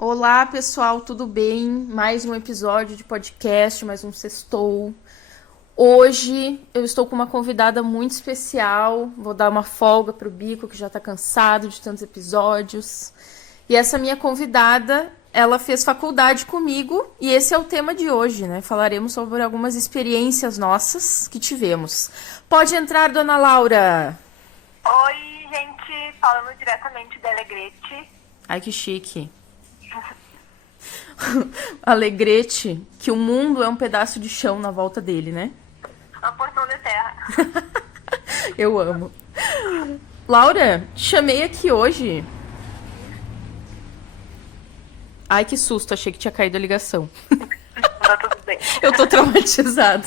Olá, pessoal, tudo bem? Mais um episódio de podcast, mais um sextou. Hoje eu estou com uma convidada muito especial. Vou dar uma folga pro Bico, que já tá cansado de tantos episódios. E essa minha convidada, ela fez faculdade comigo e esse é o tema de hoje, né? Falaremos sobre algumas experiências nossas que tivemos. Pode entrar, dona Laura! Oi, gente, falando diretamente da Alegrete. Ai, que chique. Alegrete, que o mundo é um pedaço de chão na volta dele, né? Uma porção de terra. Eu amo. Laura, te chamei aqui hoje. Ai, que susto, achei que tinha caído a ligação. Tá tudo bem. Eu tô traumatizada.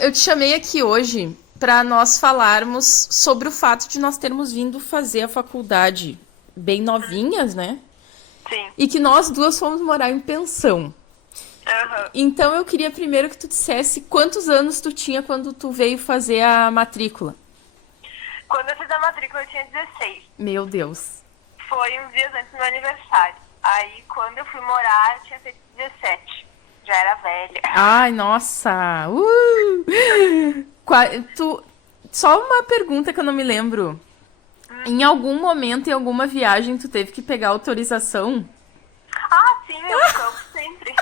Eu te chamei aqui hoje para nós falarmos sobre o fato de nós termos vindo fazer a faculdade bem novinhas, né? Sim. E que nós duas fomos morar em pensão. Uhum. Então eu queria primeiro que tu dissesse quantos anos tu tinha quando tu veio fazer a matrícula. Quando eu fiz a matrícula, eu tinha 16. Meu Deus. Foi uns dias antes do meu aniversário. Aí, quando eu fui morar, eu tinha feito 17. Já era velha. Ai, nossa. Só uma pergunta que eu não me lembro. Em algum momento, em alguma viagem, tu teve que pegar autorização? Ah, sim, eu campo sempre.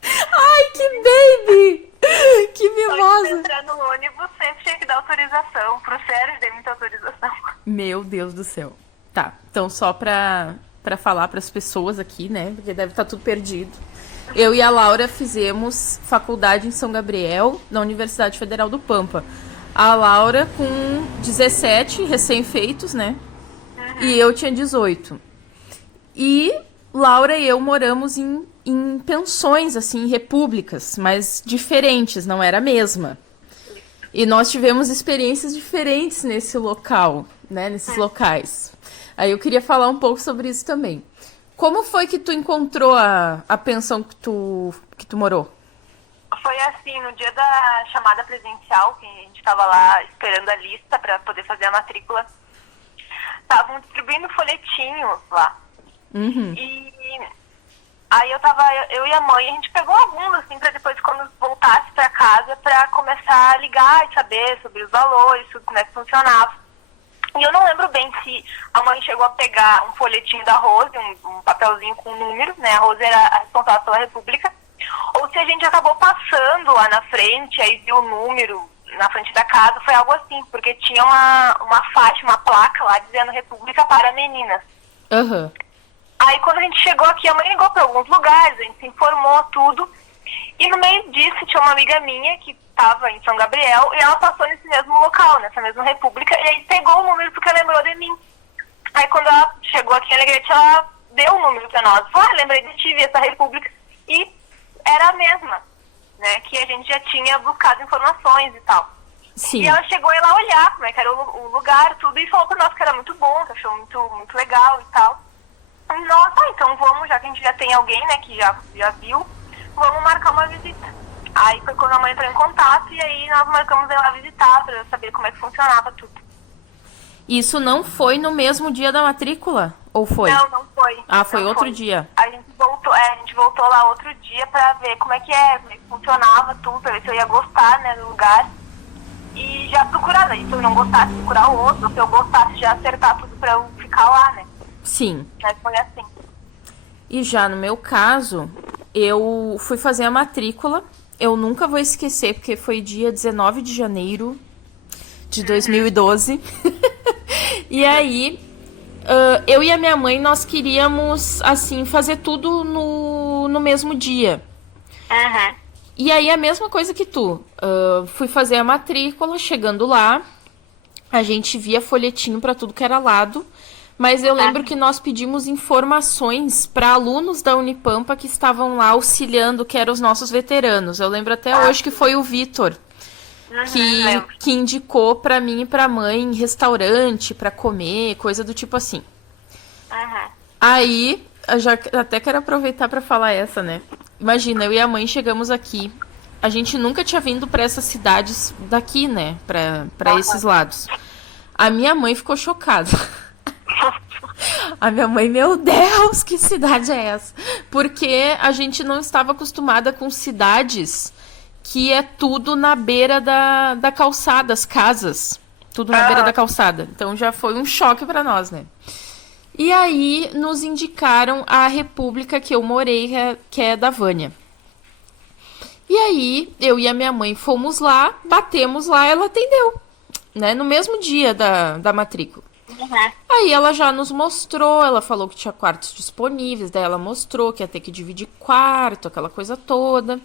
Ai, que baby! Que Antes de mimosa! entrar no ônibus, sempre tinha que dar autorização. Pro Sérgio, dei muita autorização. Meu Deus do céu. Tá, então só pra falar pras pessoas aqui, né? Porque deve estar tudo perdido. Eu e a Laura fizemos faculdade em São Gabriel, na Universidade Federal do Pampa. A Laura com 17, recém-feitos, né? E eu tinha 18. E Laura e eu moramos em pensões, assim, em repúblicas, mas diferentes, não era a mesma. E nós tivemos experiências diferentes nesse local, né? Nesses locais. Aí eu queria falar um pouco sobre isso também. Como foi que tu encontrou a pensão que tu morou? Foi assim, no dia da chamada presencial, que a gente estava lá esperando a lista para poder fazer a matrícula, estavam distribuindo folhetinhos lá. Uhum. E aí eu e a mãe, a gente pegou alguns, assim, para depois, quando voltasse para casa, para começar a ligar e saber sobre os valores, tudo como é que funcionava. E eu não lembro bem se a mãe chegou a pegar um folhetinho da Rose, um papelzinho com número, né? A Rose era a responsável pela República. Ou se a gente acabou passando lá na frente, aí viu o número na frente da casa, foi algo assim, porque tinha uma faixa, uma placa lá dizendo República para meninas. Aham. Aí quando a gente chegou aqui, a mãe ligou para alguns lugares, a gente se informou, tudo. E no meio disso tinha uma amiga minha que estava em São Gabriel e ela passou nesse mesmo local, nessa mesma república, e aí pegou o número porque lembrou de mim. Aí quando ela chegou aqui em Alegrete, ela deu o número para nós. Falou, lembrei de ti, vi essa república. E era a mesma, né, que a gente já tinha buscado informações e tal. Sim. E ela chegou lá olhar como é que era o lugar, tudo, e falou para nós que era muito bom, que achou muito, muito legal e tal. E nós, então vamos, já que a gente já tem alguém, né, que já viu, vamos marcar uma visita. Aí foi quando a mãe entrou em contato e aí nós marcamos ela visitar para saber como é que funcionava tudo. Isso não foi no mesmo dia da matrícula? Ou foi? Não foi. Ah, foi Não outro foi. dia. A gente voltou lá outro dia pra ver como é que funcionava tudo, pra ver se eu ia gostar, né, do lugar. E já procurar, né? Se eu não gostasse, procurar o outro, se eu gostasse, já acertar tudo pra eu ficar lá, né? Sim. Mas foi assim. E já no meu caso, eu fui fazer a matrícula. Eu nunca vou esquecer, porque foi dia 19 de janeiro de 2012. E aí, eu e a minha mãe, nós queríamos, assim, fazer tudo no mesmo dia. Uhum. E aí, a mesma coisa que tu. Fui fazer a matrícula, chegando lá, a gente via folhetinho pra tudo que era lado. Mas eu lembro que nós pedimos informações para alunos da Unipampa que estavam lá auxiliando, que eram os nossos veteranos. Eu lembro até hoje que foi o Vitor que indicou para mim e pra mãe restaurante para comer, coisa do tipo assim. Uhum. Aí, eu já até quero aproveitar para falar essa, né? Imagina, eu e a mãe chegamos aqui. A gente nunca tinha vindo para essas cidades daqui, né? Para esses lados. A minha mãe ficou chocada. A minha mãe, meu Deus, que cidade é essa? Porque a gente não estava acostumada com cidades que é tudo na beira da calçada, as casas. Tudo na beira da calçada. Então já foi um choque pra nós, né? E aí nos indicaram a república que eu morei, que é da Vânia. E aí eu e a minha mãe fomos lá, batemos lá, ela atendeu, né? No mesmo dia da matrícula. Aí ela já nos mostrou, ela falou que tinha quartos disponíveis, daí ela mostrou que ia ter que dividir quarto, aquela coisa toda.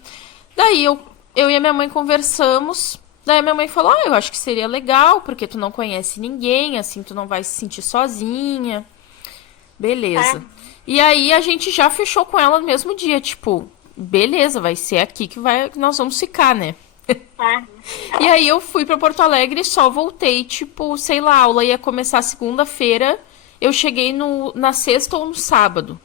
Daí eu e a minha mãe conversamos, daí a minha mãe falou, eu acho que seria legal, porque tu não conhece ninguém, assim tu não vai se sentir sozinha. Beleza. E aí a gente já fechou com ela no mesmo dia, tipo, beleza, vai ser aqui que nós vamos ficar, né? E aí eu fui pra Porto Alegre e só voltei, tipo, sei lá, a aula ia começar segunda-feira, eu cheguei na sexta ou no sábado.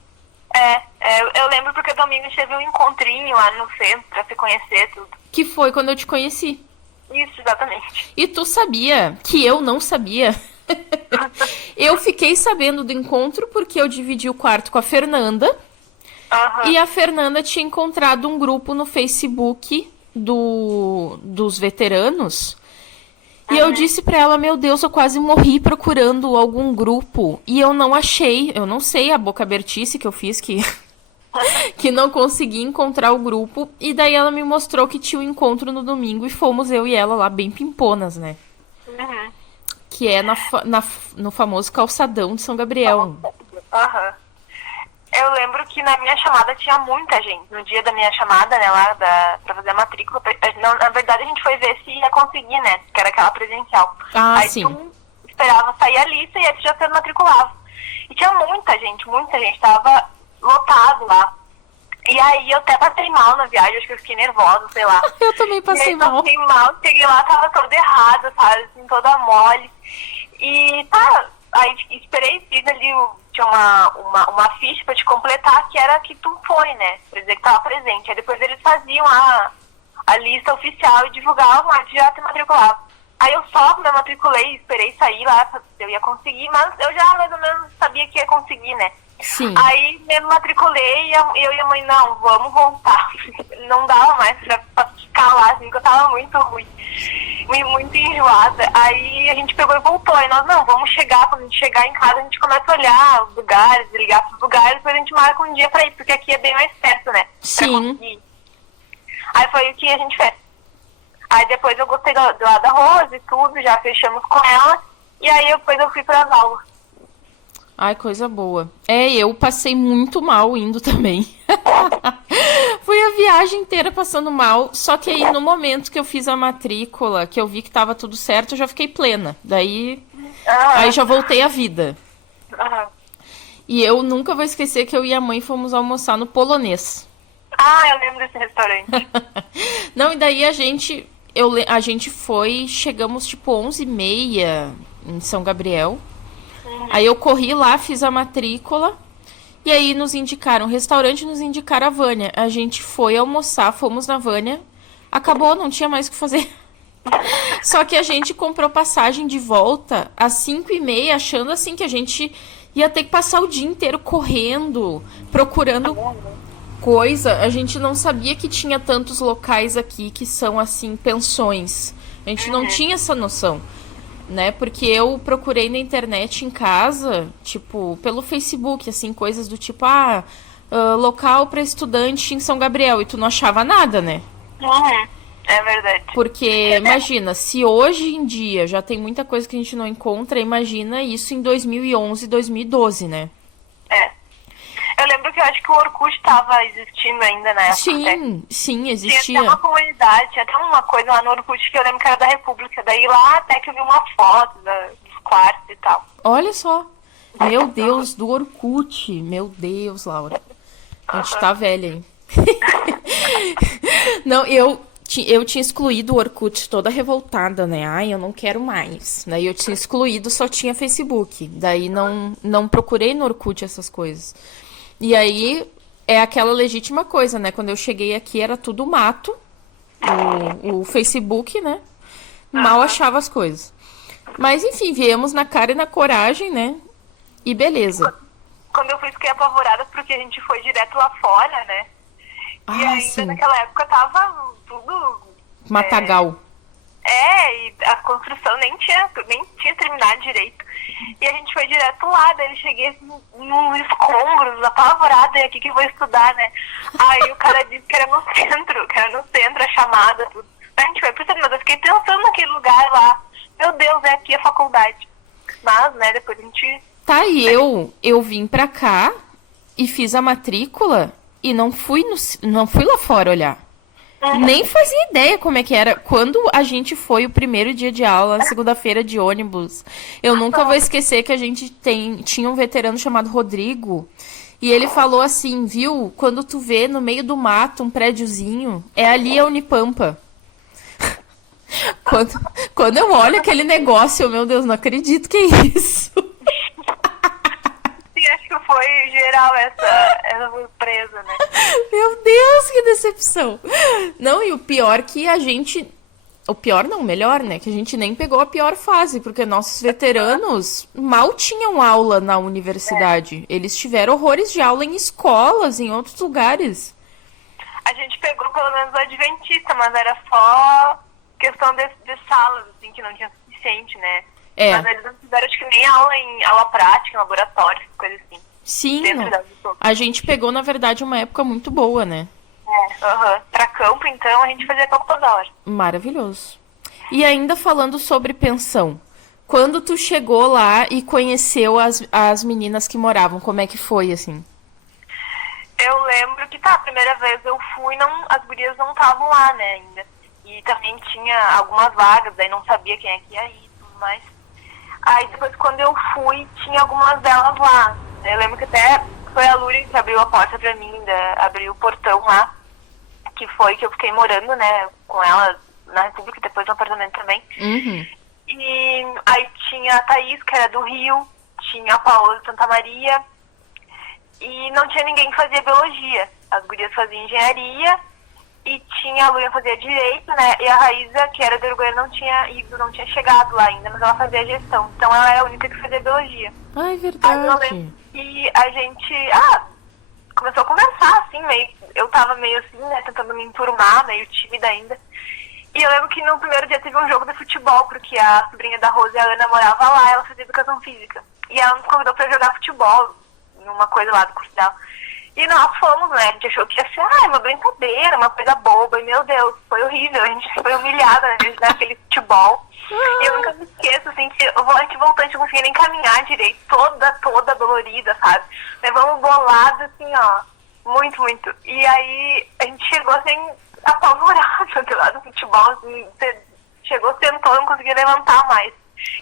Eu lembro porque domingo teve um encontrinho lá no centro pra se conhecer tudo. Que foi quando eu te conheci. Isso, exatamente. E tu sabia que eu não sabia? Eu fiquei sabendo do encontro porque eu dividi o quarto com a Fernanda. E a Fernanda tinha encontrado um grupo no Facebook dos veteranos. E eu disse pra ela, meu Deus, eu quase morri procurando algum grupo. E eu não achei, eu não sei a boca abertice que eu fiz, que não consegui encontrar o grupo. E daí ela me mostrou que tinha um encontro no domingo e fomos eu e ela lá bem pimponas, né? Que é no famoso calçadão de São Gabriel. Eu lembro que na minha chamada tinha muita gente. No dia da minha chamada, né, lá pra fazer a matrícula, na verdade a gente foi ver se ia conseguir, né? Que era aquela presencial. Aí sim. tu esperava sair a lista e aí tu já se matriculava. E tinha muita gente, tava lotado lá. E aí eu até passei mal na viagem, acho que eu fiquei nervosa, sei lá. Eu também passei mal. Passei mal, cheguei lá, tava toda errada, sabe, assim, toda mole. E tá, aí fiz ali, tinha uma ficha pra te completar, que era que tu foi, né, pra dizer que tava presente. Aí depois eles faziam a lista oficial e divulgavam, aí tu já te matriculava. Aí eu só me matriculei, esperei sair lá, eu ia conseguir, mas eu já mais ou menos sabia que ia conseguir, né. Sim. Aí me matriculei e eu e a mãe, não, vamos voltar. Não dava mais pra ficar lá, assim, porque eu tava muito ruim, muito enjoada. Aí a gente pegou e voltou. Aí nós, não, vamos chegar, quando a gente chegar em casa, a gente começa a olhar os lugares, ligar pros lugares, depois a gente marca um dia pra ir, porque aqui é bem mais perto, né? Sim. Aí foi o que a gente fez. Aí depois eu gostei do lado da Rose e tudo, já fechamos com ela, e aí depois eu fui pras aulas. Ai, coisa boa. Eu passei muito mal indo também. Fui a viagem inteira passando mal, só que aí no momento que eu fiz a matrícula, que eu vi que tava tudo certo, eu já fiquei plena. Daí, aí já voltei à vida. E eu nunca vou esquecer que eu e a mãe fomos almoçar no Polonês. Eu lembro desse restaurante. Não, e daí a gente foi, chegamos tipo 11h30 em São Gabriel. Aí eu corri lá, fiz a matrícula. E aí nos indicaram restaurante, nos indicaram a Vânia. A gente foi almoçar, fomos na Vânia. Acabou, não tinha mais o que fazer. Só que a gente comprou passagem de volta às 5h30, achando assim que a gente ia ter que passar o dia inteiro correndo, procurando coisa. A gente não sabia que tinha tantos locais aqui que são assim, pensões. A gente não tinha essa noção. Né, porque eu procurei na internet em casa, tipo, pelo Facebook, assim, coisas do tipo, local para estudante em São Gabriel, e tu não achava nada, né? É verdade. Porque, imagina, se hoje em dia já tem muita coisa que a gente não encontra, imagina isso em 2011, 2012, né? Eu lembro que eu acho que o Orkut estava existindo ainda na época. Sim, existia. Tinha até uma comunidade, tinha até uma coisa lá no Orkut que eu lembro que era da República. Daí lá até que eu vi uma foto dos quartos e tal. Olha só. Meu Deus, do Orkut. Meu Deus, Laura. A gente tá velha, hein? Não, eu tinha excluído o Orkut toda revoltada, né? Eu não quero mais. Daí eu tinha excluído, só tinha Facebook. Daí não procurei no Orkut essas coisas. E aí, é aquela legítima coisa, né? Quando eu cheguei aqui, era tudo mato. O Facebook, né? Mal achava as coisas. Mas, enfim, viemos na cara e na coragem, né? E beleza. quando eu fui, fiquei apavorada porque a gente foi direto lá fora, né? E ainda sim. naquela época tava tudo... Matagal. E a construção nem tinha terminado direito. E a gente foi direto lá, daí eu cheguei assim, nos escombros, apavorada, e aqui que eu vou estudar, né? Aí o cara disse que era no centro, a chamada, tudo. A gente foi pro centro, mas eu fiquei pensando naquele lugar lá. Meu Deus, é aqui a faculdade. Mas, né, depois a gente... Tá, e eu vim pra cá e fiz a matrícula e não fui lá fora olhar. Nem fazia ideia como é que era. Quando a gente foi o primeiro dia de aula, segunda-feira de ônibus, eu nunca vou esquecer que a gente tinha um veterano chamado Rodrigo. E ele falou assim, viu? Quando tu vê no meio do mato um prédiozinho, é ali a Unipampa. Quando eu olho aquele negócio, meu Deus, não acredito que é isso. Sim, acho que foi geral essa surpresa, né? Meu Deus, que decepção. Não, e o pior que a gente... O pior não, o melhor, né? Que a gente nem pegou a pior fase, porque nossos veteranos mal tinham aula na universidade. Eles tiveram horrores de aula em escolas, em outros lugares. A gente pegou pelo menos o adventista, mas era só questão de salas, assim, que não tinha suficiente, né? Mas eles não tiveram, acho que nem aula prática, em laboratório, coisa assim. Sim, a gente pegou, na verdade, uma época muito boa, né? Pra campo, então, a gente fazia campo toda hora. Maravilhoso. E ainda falando sobre pensão, quando tu chegou lá e conheceu as meninas que moravam, como é que foi, assim? Eu lembro que, a primeira vez eu fui, as gurias não estavam lá, né, ainda. E também tinha algumas vagas, daí não sabia quem é que ia ir e tudo mais. Aí depois, quando eu fui, tinha algumas delas lá. Eu lembro que até foi a Lúria que abriu a porta pra mim, abriu o portão lá, que foi que eu fiquei morando, né, com ela na República, depois no apartamento também. Uhum. E aí tinha a Thaís, que era do Rio, tinha a Paola de Santa Maria, e não tinha ninguém que fazia biologia. As gurias faziam engenharia, e tinha a Lúria que fazia direito, né, e a Raíza, que era do Uruguai, não tinha chegado lá ainda, mas ela fazia gestão. Então ela era a única que fazia biologia. Ah, é verdade. Aí eu lembro que a gente, começou a conversar, assim, eu tava meio assim, né, tentando me enturmar, meio tímida ainda. E eu lembro que no primeiro dia teve um jogo de futebol, porque a sobrinha da Rose, a Ana, morava lá, ela fazia educação física. E ela nos convidou pra jogar futebol, numa coisa lá do curso dela. E nós fomos, né, a gente achou que ia ser, uma brincadeira, uma coisa boba, e meu Deus, foi horrível, a gente foi humilhada, né, naquele futebol. E eu nunca me esqueço, assim, que o volante voltante não conseguia nem caminhar direito, toda dolorida, sabe? Levamos bolado, assim, muito, muito. E aí a gente chegou, assim, apavorado do lado do futebol, assim, chegou, sentou, não conseguia levantar mais.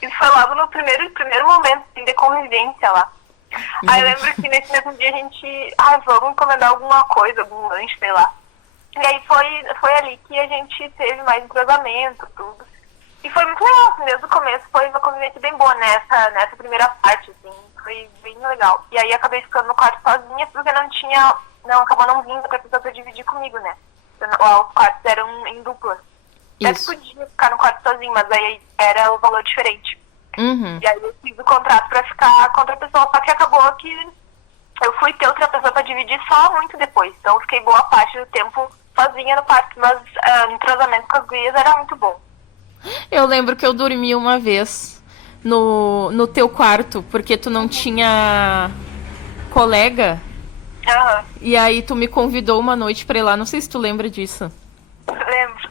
Isso foi logo no primeiro momento, assim, de convivência lá. Aí eu lembro que nesse mesmo dia a gente, vamos encomendar alguma coisa, algum lanche, sei lá. E aí foi ali que a gente teve mais entrosamento, tudo. E foi muito legal, assim, desde o começo foi uma convivência bem boa nessa primeira parte, assim, foi bem legal. E aí acabei ficando no quarto sozinha, porque acabou não vindo pra pessoa pra dividir comigo, né? Os quartos eram em dupla. Até podia ficar no quarto sozinho, mas aí era o valor diferente. Uhum. E aí eu fiz o contrato pra ficar com outra pessoa, só que acabou que eu fui ter outra pessoa pra dividir só muito depois. Então eu fiquei boa parte do tempo sozinha no quarto, mas o entrosamento com as gurias era muito bom. Eu lembro que eu dormi uma vez no teu quarto, porque tu não tinha colega. Aham. E aí tu me convidou uma noite pra ir lá, não sei se tu lembra disso. Lembro.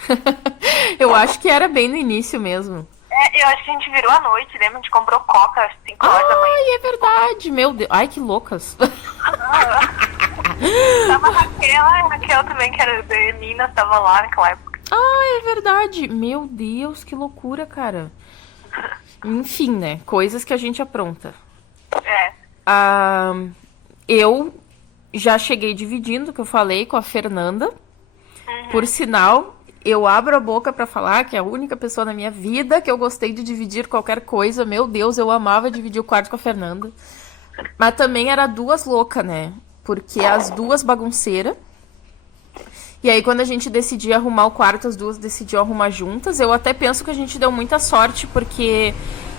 Eu acho que era bem no início mesmo. Eu acho que a gente virou à noite, lembra? A gente comprou coca às 5 horas da manhã. Ai, é verdade, meu Deus. Ai, que loucas. Tava a Raquel também, que era de Minas, tava lá naquela época. Ah, é verdade. Meu Deus, que loucura, cara. Enfim, né? Coisas que a gente apronta. Eu já cheguei dividindo, que eu falei, com a Fernanda. Uhum. Por sinal, eu abro a boca pra falar que é a única pessoa na minha vida que eu gostei de dividir qualquer coisa. Meu Deus, eu amava dividir o quarto com a Fernanda. Mas também era duas loucas, né? Porque as duas bagunceiras. E aí, quando a gente decidia arrumar o quarto, as duas decidiam arrumar juntas. Eu até penso que a gente deu muita sorte, porque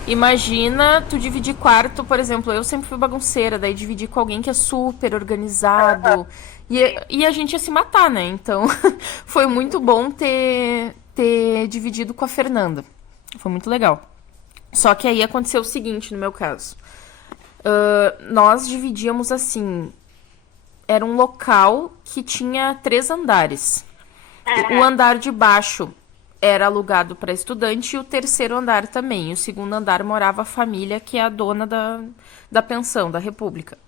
Imagina tu dividir quarto, por exemplo, eu sempre fui bagunceira, daí dividir com alguém que é super organizado. E a gente ia se matar, né? Então, foi muito bom ter dividido com a Fernanda. Foi muito legal. Só que aí aconteceu o seguinte, no meu caso. Nós dividíamos assim. Era um local que tinha 3 andares. O andar de baixo era alugado para estudante e o terceiro andar também. E o segundo andar morava a família, que é a dona da pensão, da República.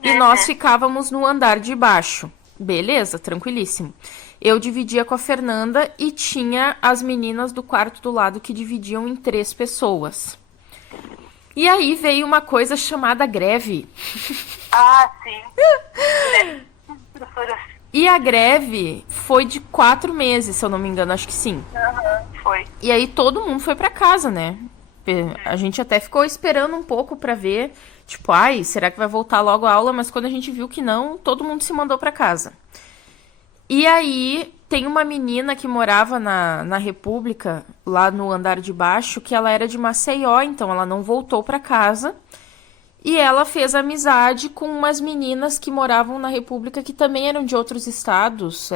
E nós ficávamos no andar de baixo. Beleza, tranquilíssimo. Eu dividia com a Fernanda e tinha as meninas do quarto do lado que dividiam em 3 pessoas. E aí veio uma coisa chamada greve. Ah, sim. Professora. E a greve foi de 4 meses, se eu não me engano, acho que sim. Foi. E aí todo mundo foi pra casa, né? A gente até ficou esperando um pouco pra ver, tipo, ai, será que vai voltar logo a aula? Mas quando a gente viu que não, todo mundo se mandou pra casa. E aí tem uma menina que morava na República, lá no andar de baixo, que ela era de Maceió, então ela não voltou pra casa. E ela fez amizade com umas meninas que moravam na República, que também eram de outros estados.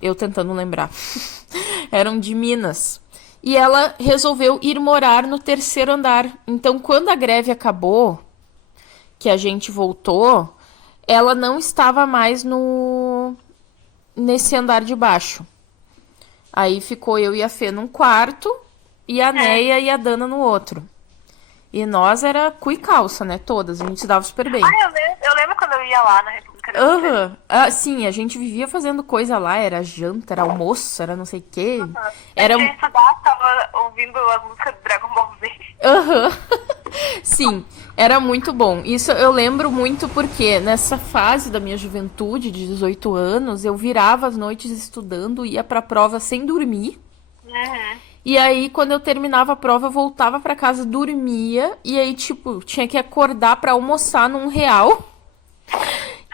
Eu tentando lembrar. Eram de Minas. E ela resolveu ir morar no terceiro andar. Então, quando a greve acabou, que a gente voltou, ela não estava mais nesse andar de baixo. Aí ficou eu e a Fê num quarto, e a Neia e a Dana no outro. E nós era cu e calça, né? Todas. A gente se dava super bem. Eu lembro quando eu ia lá na República. Sim, a gente vivia fazendo coisa lá. Era janta, era almoço, era não sei o quê. Era... Eu ia estudar, tava ouvindo a música do Dragon Ball Z. Sim, era muito bom. Isso eu lembro muito porque nessa fase da minha juventude, de 18 anos, eu virava as noites estudando, ia pra prova sem dormir. E aí, quando eu terminava a prova, eu voltava pra casa, dormia. E aí, tipo, tinha que acordar pra almoçar num real.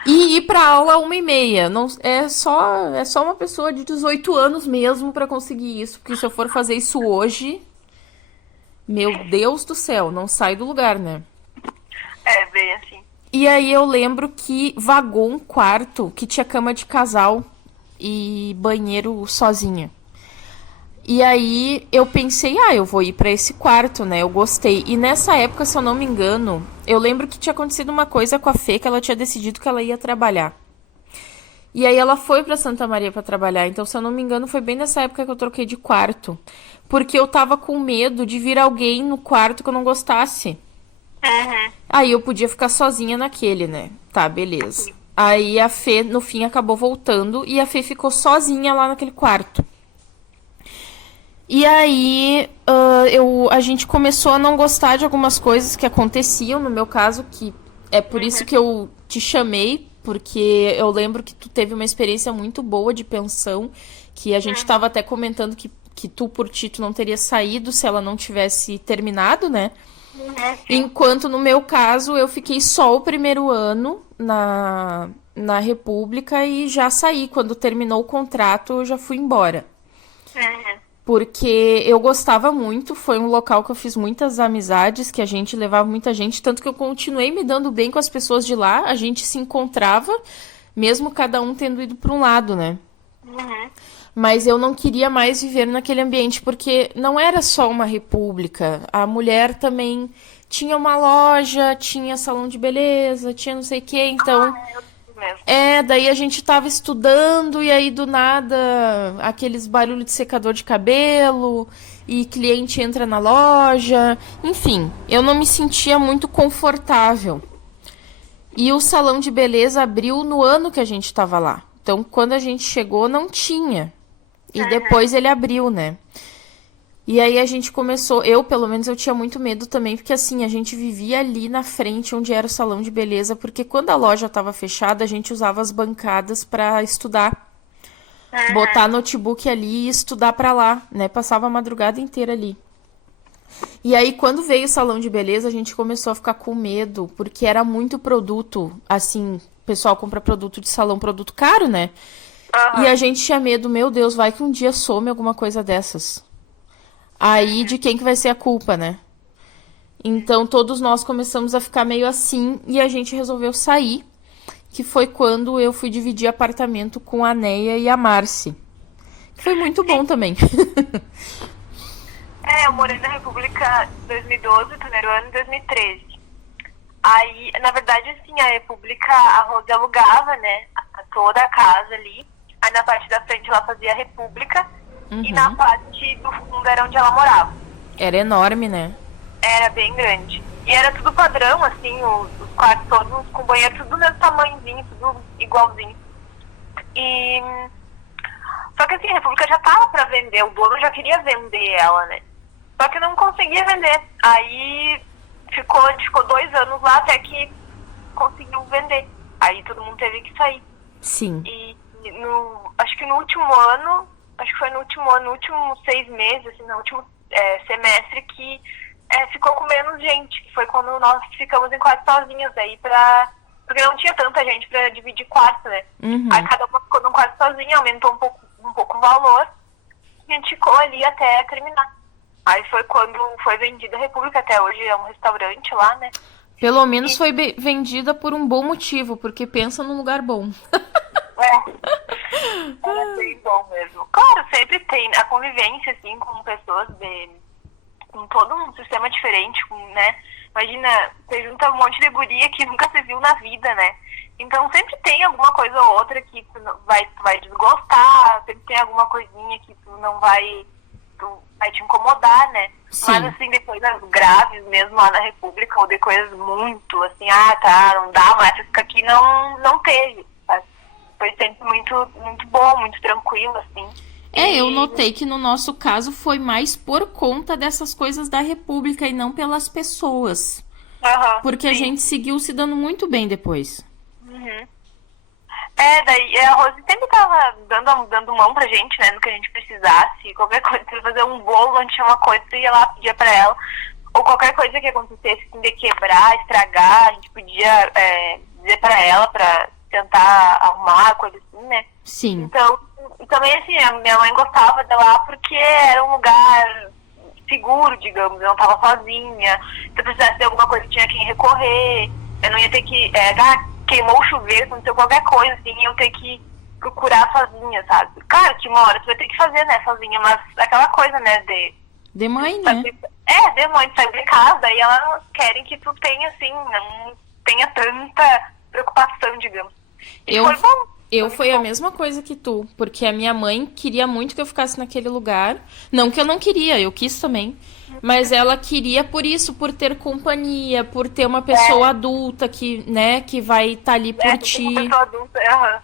E ir pra aula 1h30. Não, é só uma pessoa de 18 anos mesmo pra conseguir isso. Porque se eu for fazer isso hoje... Meu Deus do céu, não sai do lugar, né? É, bem assim. E aí eu lembro que vagou um quarto que tinha cama de casal e banheiro sozinha. E aí eu pensei, eu vou ir pra esse quarto, né? Eu gostei. E nessa época, se eu não me engano, eu lembro que tinha acontecido uma coisa com a Fê, que ela tinha decidido que ela ia trabalhar. E aí ela foi pra Santa Maria pra trabalhar. Então, se eu não me engano, foi bem nessa época que eu troquei de quarto. Porque eu tava com medo de vir alguém no quarto que eu não gostasse. Aí eu podia ficar sozinha naquele, né? Tá, beleza. Aí a Fê, no fim, acabou voltando. E a Fê ficou sozinha lá naquele quarto. E aí a gente começou a não gostar de algumas coisas que aconteciam, no meu caso, que é por isso que eu te chamei, porque eu lembro que tu teve uma experiência muito boa de pensão, que a gente tava até comentando que tu, por ti, tu não teria saído se ela não tivesse terminado, né? Enquanto no meu caso, eu fiquei só o primeiro ano na República e já saí. Quando terminou o contrato, eu já fui embora. Porque eu gostava muito, foi um local que eu fiz muitas amizades, que a gente levava muita gente, tanto que eu continuei me dando bem com as pessoas de lá, a gente se encontrava, mesmo cada um tendo ido para um lado, né? Mas eu não queria mais viver naquele ambiente, porque não era só uma república, a mulher também tinha uma loja, tinha salão de beleza, tinha não sei o que, então... daí a gente tava estudando e aí do nada aqueles barulhos de secador de cabelo e cliente entra na loja. Enfim, eu não me sentia muito confortável. E o salão de beleza abriu no ano que a gente tava lá. Então, quando a gente chegou, não tinha. E depois ele abriu, né? E aí a gente começou, pelo menos eu tinha muito medo também, porque assim, a gente vivia ali na frente onde era o salão de beleza, porque quando a loja estava fechada, a gente usava as bancadas para estudar. Botar notebook ali e estudar para lá, né? Passava a madrugada inteira ali. E aí quando veio o salão de beleza, a gente começou a ficar com medo, porque era muito produto, assim, o pessoal compra produto de salão, produto caro, né? E a gente tinha medo, meu Deus, vai que um dia some alguma coisa dessas. Aí de quem que vai ser a culpa, né? Então todos nós começamos a ficar meio assim e a gente resolveu sair, que foi quando eu fui dividir apartamento com a Neia e a Marci. Foi muito bom também. Eu morei na República em 2012, primeiro ano, em 2013. Aí, na verdade, assim, a República, a Rose alugava, né, toda a casa ali. Aí na parte da frente ela fazia a República e na parte do fundo era onde ela morava. Era enorme, né? Era bem grande. E era tudo padrão, assim, os quartos todos com banheiro, tudo do mesmo tamanhozinho, tudo igualzinho. E... Só que assim, a República já tava pra vender, o dono já queria vender ela, né? Só que não conseguia vender. Aí a gente ficou 2 anos lá até que conseguiu vender. Aí todo mundo teve que sair. Sim. E acho que no último ano, no último 6 meses, assim, no último semestre que ficou com menos gente, que foi quando nós ficamos em quarto sozinhas aí porque não tinha tanta gente pra dividir quarto, né? Aí cada uma ficou num quarto sozinha, aumentou um pouco o valor, e a gente ficou ali até terminar. Aí foi quando foi vendida a República, até hoje é um restaurante lá, né? Pelo menos foi vendida por um bom motivo, porque pensa num lugar bom. Era bem bom mesmo. Claro, sempre tem a convivência, assim, com pessoas com todo um sistema diferente, né? Imagina, você junta um monte de guria que nunca se viu na vida, né? Então sempre tem alguma coisa ou outra que tu vai desgostar, sempre tem alguma coisinha que tu vai te incomodar, né? Sim. Mas assim, de coisas graves mesmo lá na República, ou de coisas muito assim, não dá mais, fica aqui, não teve, sabe? Foi sempre muito, muito bom, muito tranquilo, assim. Eu notei que no nosso caso foi mais por conta dessas coisas da República e não pelas pessoas. Porque a gente seguiu se dando muito bem depois. Daí a Rose sempre tava dando mão pra gente, né, no que a gente precisasse, qualquer coisa, se fazer um bolo, onde tinha uma coisa, tu ia lá, pedia pra ela, ou qualquer coisa que acontecesse, assim, de quebrar, estragar, a gente podia dizer pra ela, pra tentar arrumar, coisa assim, né. Sim. Então, e também, assim, a minha mãe gostava de lá porque era um lugar seguro, digamos, eu não tava sozinha, se eu precisasse de alguma coisa, tinha quem recorrer, eu não ia ter que, queimou o chuveiro, aconteceu qualquer coisa, assim, eu ter que procurar sozinha, sabe? Claro que uma hora tu vai ter que fazer, né, sozinha, mas aquela coisa, né, de mãe, né? De mãe, de sair de casa, daí elas querem que tu tenha, assim, não tenha tanta preocupação, digamos. Foi bom. Foi a mesma coisa que tu, porque a minha mãe queria muito que eu ficasse naquele lugar. Não que eu não queria, eu quis também. Mas ela queria por isso, por ter companhia, por ter uma pessoa adulta que, né, que vai estar ali por ti. Uma pessoa adulta,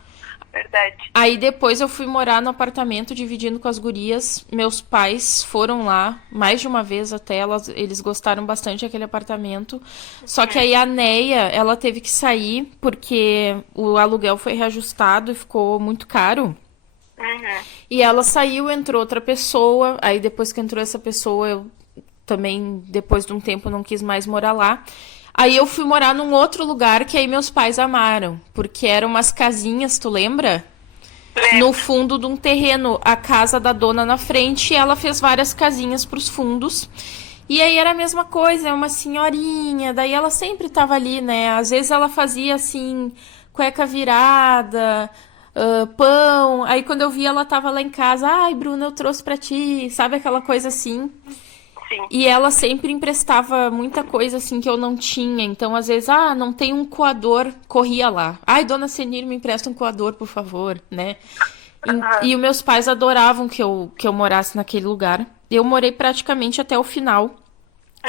verdade. Aí depois eu fui morar no apartamento dividindo com as gurias. Meus pais foram lá mais de uma vez até, eles gostaram bastante daquele apartamento. Só que aí a Neia, ela teve que sair porque o aluguel foi reajustado e ficou muito caro. E ela saiu, entrou outra pessoa. Aí depois que entrou essa pessoa, eu também, depois de um tempo, não quis mais morar lá. Aí eu fui morar num outro lugar que aí meus pais amaram. Porque eram umas casinhas, tu lembra? No fundo de um terreno, a casa da dona na frente, e ela fez várias casinhas pros fundos. E aí era a mesma coisa, uma senhorinha, daí ela sempre tava ali, né? Às vezes ela fazia assim, cueca virada, pão. Aí quando eu vi ela tava lá em casa, ai, Bruna, eu trouxe pra ti, sabe aquela coisa assim? Sim. E ela sempre emprestava muita coisa assim que eu não tinha. Então, às vezes, não tem um coador, corria lá. Ai, dona Senir, me empresta um coador, por favor, né? E os meus pais adoravam que eu morasse naquele lugar. Eu morei praticamente até o final.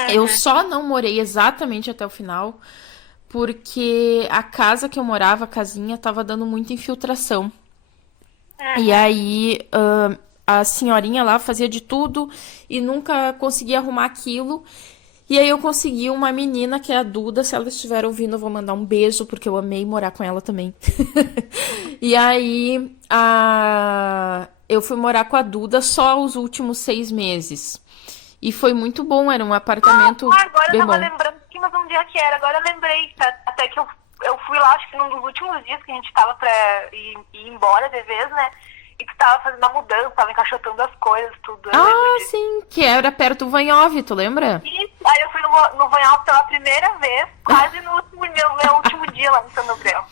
Eu só não morei exatamente até o final porque a casa que eu morava, a casinha, tava dando muita infiltração. E aí, a senhorinha lá fazia de tudo e nunca conseguia arrumar aquilo. E aí eu consegui uma menina, que é a Duda. Se ela estiver ouvindo, eu vou mandar um beijo, porque eu amei morar com ela também. E aí, eu fui morar com a Duda só os últimos 6 meses. E foi muito bom, era um apartamento agora bem eu tava bom. lembrando mas um dia que era, agora eu lembrei, até que eu fui lá, acho que num dos últimos dias que a gente tava pra ir embora de vez, né? e tu tava fazendo a mudança, tava encaixotando as coisas, tudo. Eu Ah, lembro disso. sim, que era perto do Vanhove, tu lembra? E aí eu fui no Vanhal pela primeira vez, quase no último, meu último dia lá em São Gabriel.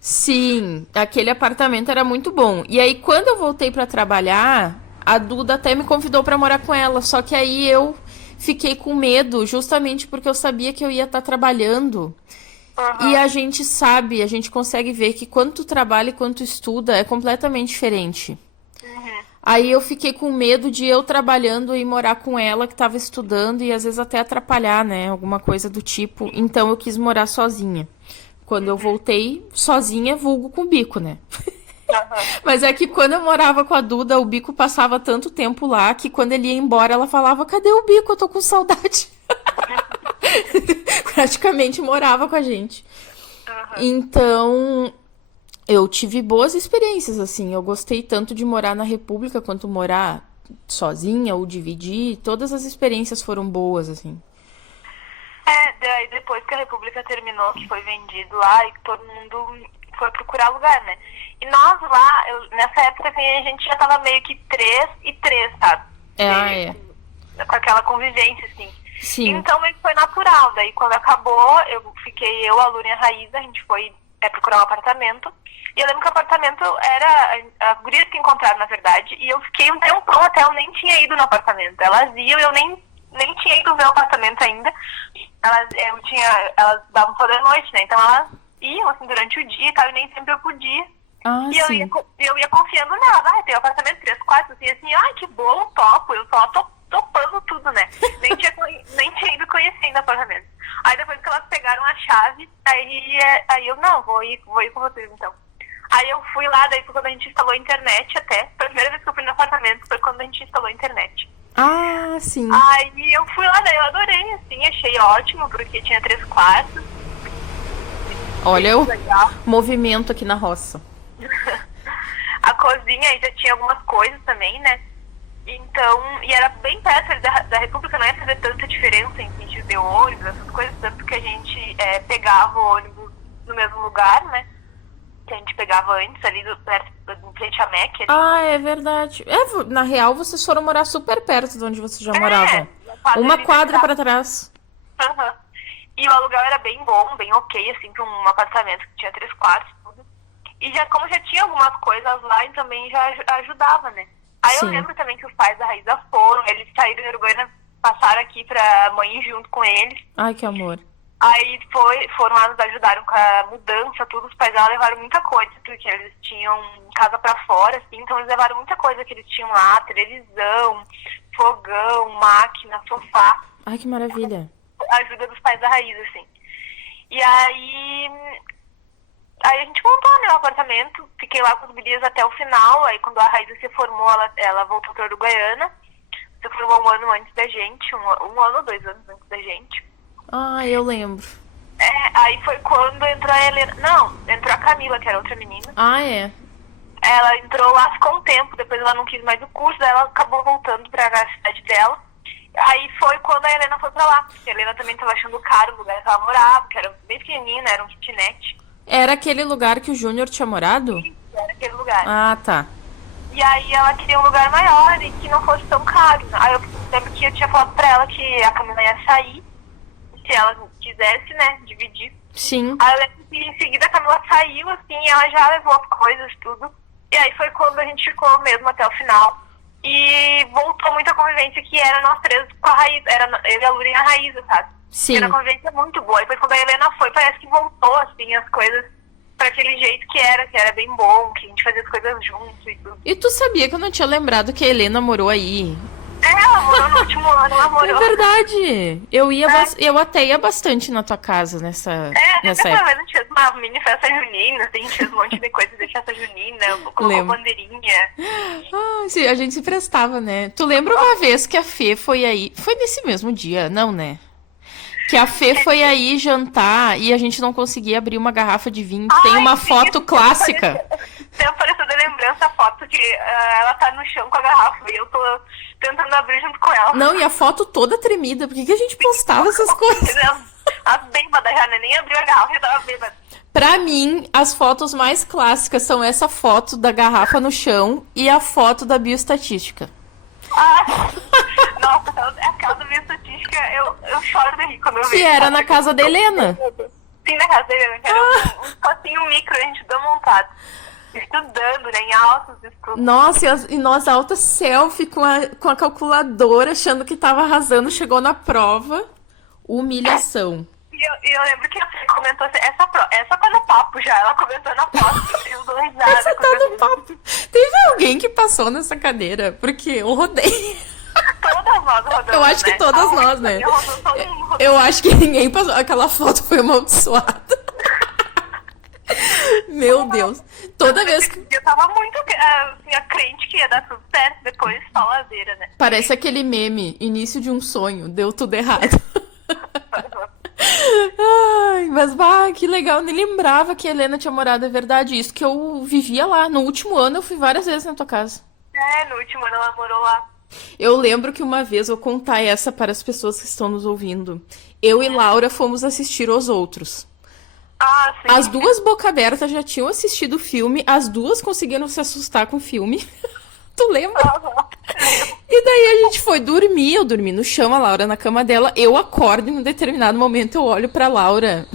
Sim, aquele apartamento era muito bom. E aí, quando eu voltei pra trabalhar, a Duda até me convidou pra morar com ela. Só que aí eu fiquei com medo, justamente porque eu sabia que eu ia estar trabalhando. E a gente sabe, a gente consegue ver que quando tu trabalha e quando tu estuda é completamente diferente. Aí eu fiquei com medo de eu trabalhando e morar com ela que tava estudando e às vezes até atrapalhar, né? Alguma coisa do tipo. Então eu quis morar sozinha. Quando eu voltei sozinha, vulgo com o bico, né? Mas é que quando eu morava com a Duda, o bico passava tanto tempo lá que quando ele ia embora, ela falava: cadê o bico? Eu tô com saudade. Praticamente morava com a gente. Então, eu tive boas experiências, assim. Eu gostei tanto de morar na República quanto morar sozinha ou dividir. Todas as experiências foram boas, assim. Daí depois que a República terminou, que foi vendido lá, e que todo mundo foi procurar lugar, né? E nós lá, nessa época, assim, a gente já tava meio que 3 e 3, sabe? Com aquela convivência, assim. Sim. Então meio que foi natural. Daí quando acabou, eu, a Luna e a Raíza, a gente foi procurar um apartamento. E eu lembro que o apartamento era as gurias que encontraram, na verdade. E eu fiquei um tempão até, eu nem tinha ido no apartamento. Elas iam, eu nem tinha ido ver o apartamento ainda. Elas davam toda a noite, né? Então elas iam assim durante o dia e tal, e nem sempre eu podia. Ah, E sim. eu ia confiando nela. Tem um apartamento 3 quartos, assim, que bom, topo. Eu só topando tudo, né? Nem tinha ido conhecer ainda o apartamento. Aí depois que elas pegaram a chave, aí eu, não, vou ir com vocês então. Aí eu fui lá, daí foi quando a gente instalou a internet até. Foi a primeira vez que eu fui no apartamento, foi quando a gente instalou a internet. Ah, sim. Aí eu fui lá, daí eu adorei, assim, achei ótimo, porque tinha 3 quartos. Olha o Legal. movimento aqui na roça. A cozinha aí já tinha algumas coisas também, né? Então, e era bem perto ali da República, não ia fazer tanta diferença em sentido de ônibus, essas coisas, tanto que a gente pegava o ônibus no mesmo lugar, né? Que a gente pegava antes, ali em frente à MEC. Ali. Ah, é verdade. Na real, vocês foram morar super perto de onde vocês já moravam. Uma quadra pra trás. Uhum. E o aluguel era bem bom, bem ok, assim, pra um apartamento que tinha 3 quartos, tudo. E como já tinha algumas coisas lá, e também já ajudava, né? Aí Sim. eu lembro também que os pais da Raíza foram, eles saíram de Uruguaiana, passaram aqui pra mãe ir junto com eles. Ai, que amor. Aí foram lá, nos ajudaram com a mudança, tudo. Os pais dela levaram muita coisa, porque eles tinham casa pra fora, assim, então eles levaram muita coisa que eles tinham lá, televisão, fogão, máquina, sofá. Ai, que maravilha. A ajuda dos pais da Raíza, assim. E aí a gente montou, né, o apartamento, fiquei lá com os gurias até o final. Aí quando a Raíza se formou, ela voltou pra Uruguaiana, se formou um ano antes da gente, um ano ou 2 anos antes da gente. Ah, eu lembro. Aí foi quando entrou a Helena, não, entrou a Camila, que era outra menina. Ah, é. Ela entrou lá, ficou um tempo, depois ela não quis mais o curso, daí ela acabou voltando pra cidade dela. Aí foi quando a Helena foi pra lá, porque a Helena também tava achando caro o lugar que ela morava, que era bem pequenina, era um kitnet. Era aquele lugar que o Júnior tinha morado? Era aquele lugar. Ah, tá. E aí ela queria um lugar maior e que não fosse tão caro. Aí eu lembro que eu tinha falado pra ela que a Camila ia sair, se ela quisesse, né, dividir. Sim. Aí eu lembro que em seguida a Camila saiu, assim, e ela já levou as coisas, tudo. E aí foi quando a gente ficou mesmo até o final. E voltou muita convivência que era nós 3 com a Raíza, era eu e a Lura e a Raíza, sabe? Sim. Era uma convivência muito boa. E depois quando a Helena foi, parece que voltou, assim, as coisas pra aquele jeito que era bem bom, que a gente fazia as coisas juntos e tudo. E tu sabia que eu não tinha lembrado que a Helena morou aí? Ela morou no último ano, ela morou. É verdade. Eu até ia bastante na tua casa nessa Nessa época. vez a gente fez uma mini festa junina, assim, a gente fez um monte de coisa de festa junina, colocou Lembro. bandeirinha. Ah, sim, a gente se prestava, né? Tu lembra uma vez que a Fê foi aí? Foi nesse mesmo dia, não, né? Que a Fê foi aí jantar e a gente não conseguia abrir uma garrafa de vinho. Tem uma foto clássica. Tem apareceu da lembrança a foto que ela tá no chão com a garrafa e eu tô tentando abrir junto com ela. Não, e a foto toda tremida. Por que a gente postava essas coisas? A bêbada já, né? Nem abriu a garrafa, já tava bêbada. Pra mim, as fotos mais clássicas são essa foto da garrafa no chão e a foto da bioestatística. Ah, nossa, aquela da minha estatística, eu choro de rir quando eu vejo. Que era na casa da Helena. Sim, na casa da Helena, que era um espacinho micro, a gente deu montado. Estudando, né, em altos estudos. Nossa, e nós alta selfie com a calculadora, achando que tava arrasando, chegou na prova. Humilhação. E eu lembro que a Fê comentou assim, essa tá no papo já, ela comentou na foto, eu dou risada. Essa tá no papo. Teve alguém que passou nessa cadeira, porque eu rodei. Todas nós rodamos, Eu acho que né? todas nós, né? Todo mundo rodou. Eu acho que ninguém passou. Aquela foto foi amaldiçoada. Meu Deus. Toda vez que... Eu tava muito assim, a crente que ia dar tudo certo, depois só ladeira, né? Parece aquele meme, início de um sonho, deu tudo errado. Ai, mas que legal, nem lembrava que a Helena tinha morado, é verdade. Isso que eu vivia lá. No último ano eu fui várias vezes na tua casa. No último ano ela morou lá. Eu lembro que uma vez, vou contar essa para as pessoas que estão nos ouvindo. Eu e Laura fomos assistir Os Outros. Ah, sim. As duas boca aberta já tinham assistido o filme, as duas conseguiram se assustar com o filme. Tu lembra? E daí a gente foi dormir, eu dormi no chão, a Laura na cama dela, eu acordo e em um determinado momento eu olho pra Laura.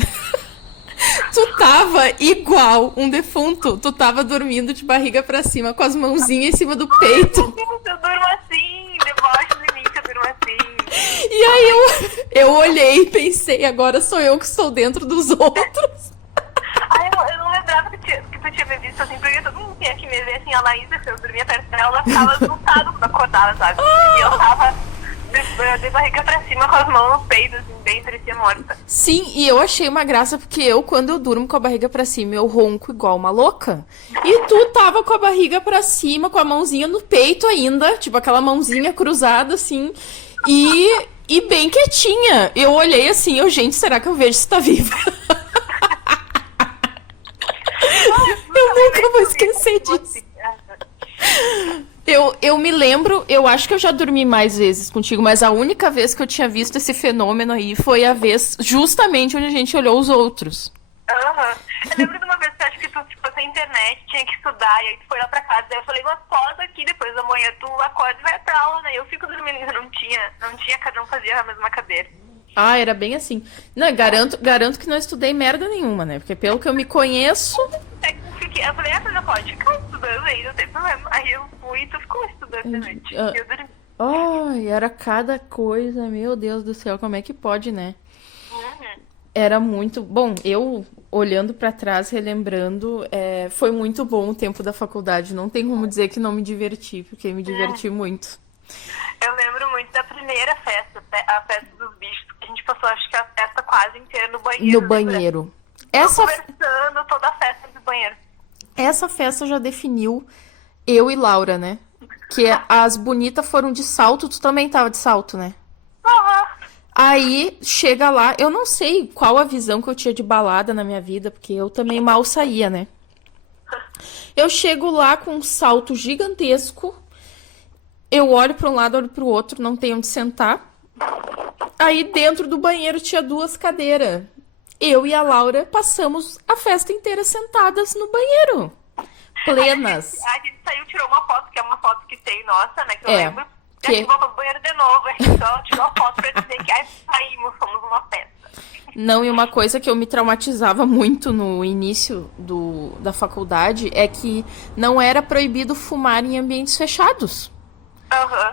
Tu tava igual um defunto, tu tava dormindo de barriga pra cima, com as mãozinhas em cima do peito. Eu durmo assim, deboche de mim que eu durmo assim. E aí eu olhei e pensei, agora sou eu que estou dentro dos outros. Ai, eu não lembrava que tu tinha me visto assim, porque todo mundo tinha que me ver assim, a Laísa, se eu dormia perto dela, ela ficava assustada quando acordava, sabe? E eu tava de barriga pra cima com as mãos no peito, assim, bem parecia morta. Sim, e eu achei uma graça, porque quando eu durmo com a barriga pra cima, eu ronco igual uma louca. E tu tava com a barriga pra cima, com a mãozinha no peito ainda, tipo aquela mãozinha cruzada, assim, e bem quietinha. Eu olhei assim, gente, será que eu vejo se tá viva? Eu nunca vou esquecer disso. Eu me lembro, eu acho que eu já dormi mais vezes contigo, mas a única vez que eu tinha visto esse fenômeno aí foi a vez justamente onde a gente olhou os outros. Eu lembro de uma vez que eu acho que tu ficou sem internet, tinha que estudar, e aí tu foi lá pra casa, daí eu falei, mas posa aqui, depois da manhã tu acorda e vai pra aula, né? Eu fico dormindo, não fazia a mesma cadeira. Ah, era bem assim. Não, garanto que não estudei merda nenhuma, né? Porque pelo que eu me conheço... Eu falei, você já pode ficar estudando aí, não tem problema. Aí eu fui e tu ficou estudando de noite. E eu dormi. Ai, era cada coisa, meu Deus do céu, como é que pode, né? Era muito... Bom, eu, olhando pra trás, relembrando, foi muito bom o tempo da faculdade. Não tem como dizer que não me diverti, porque me diverti muito. Eu lembro muito da primeira festa, a festa dos bichos, que a gente passou, acho que a festa quase inteira no banheiro. No banheiro. Conversando toda a festa no banheiro. Essa festa já definiu eu e Laura, né? Que as bonitas foram de salto, tu também tava de salto, né? Aí, chega lá, eu não sei qual a visão que eu tinha de balada na minha vida, porque eu também mal saía, né? Eu chego lá com um salto gigantesco, eu olho pra um lado, olho pro outro, não tem onde sentar. Aí, dentro do banheiro, tinha duas cadeiras. Eu e a Laura passamos a festa inteira sentadas no banheiro. Plenas. A gente saiu, tirou uma foto, que é uma foto que tem nossa, né? Que eu lembro. E a gente voltou pro banheiro de novo. A gente só tirou a foto pra dizer que aí saímos, fomos uma festa. Não, e uma coisa que eu me traumatizava muito no início da faculdade é que não era proibido fumar em ambientes fechados.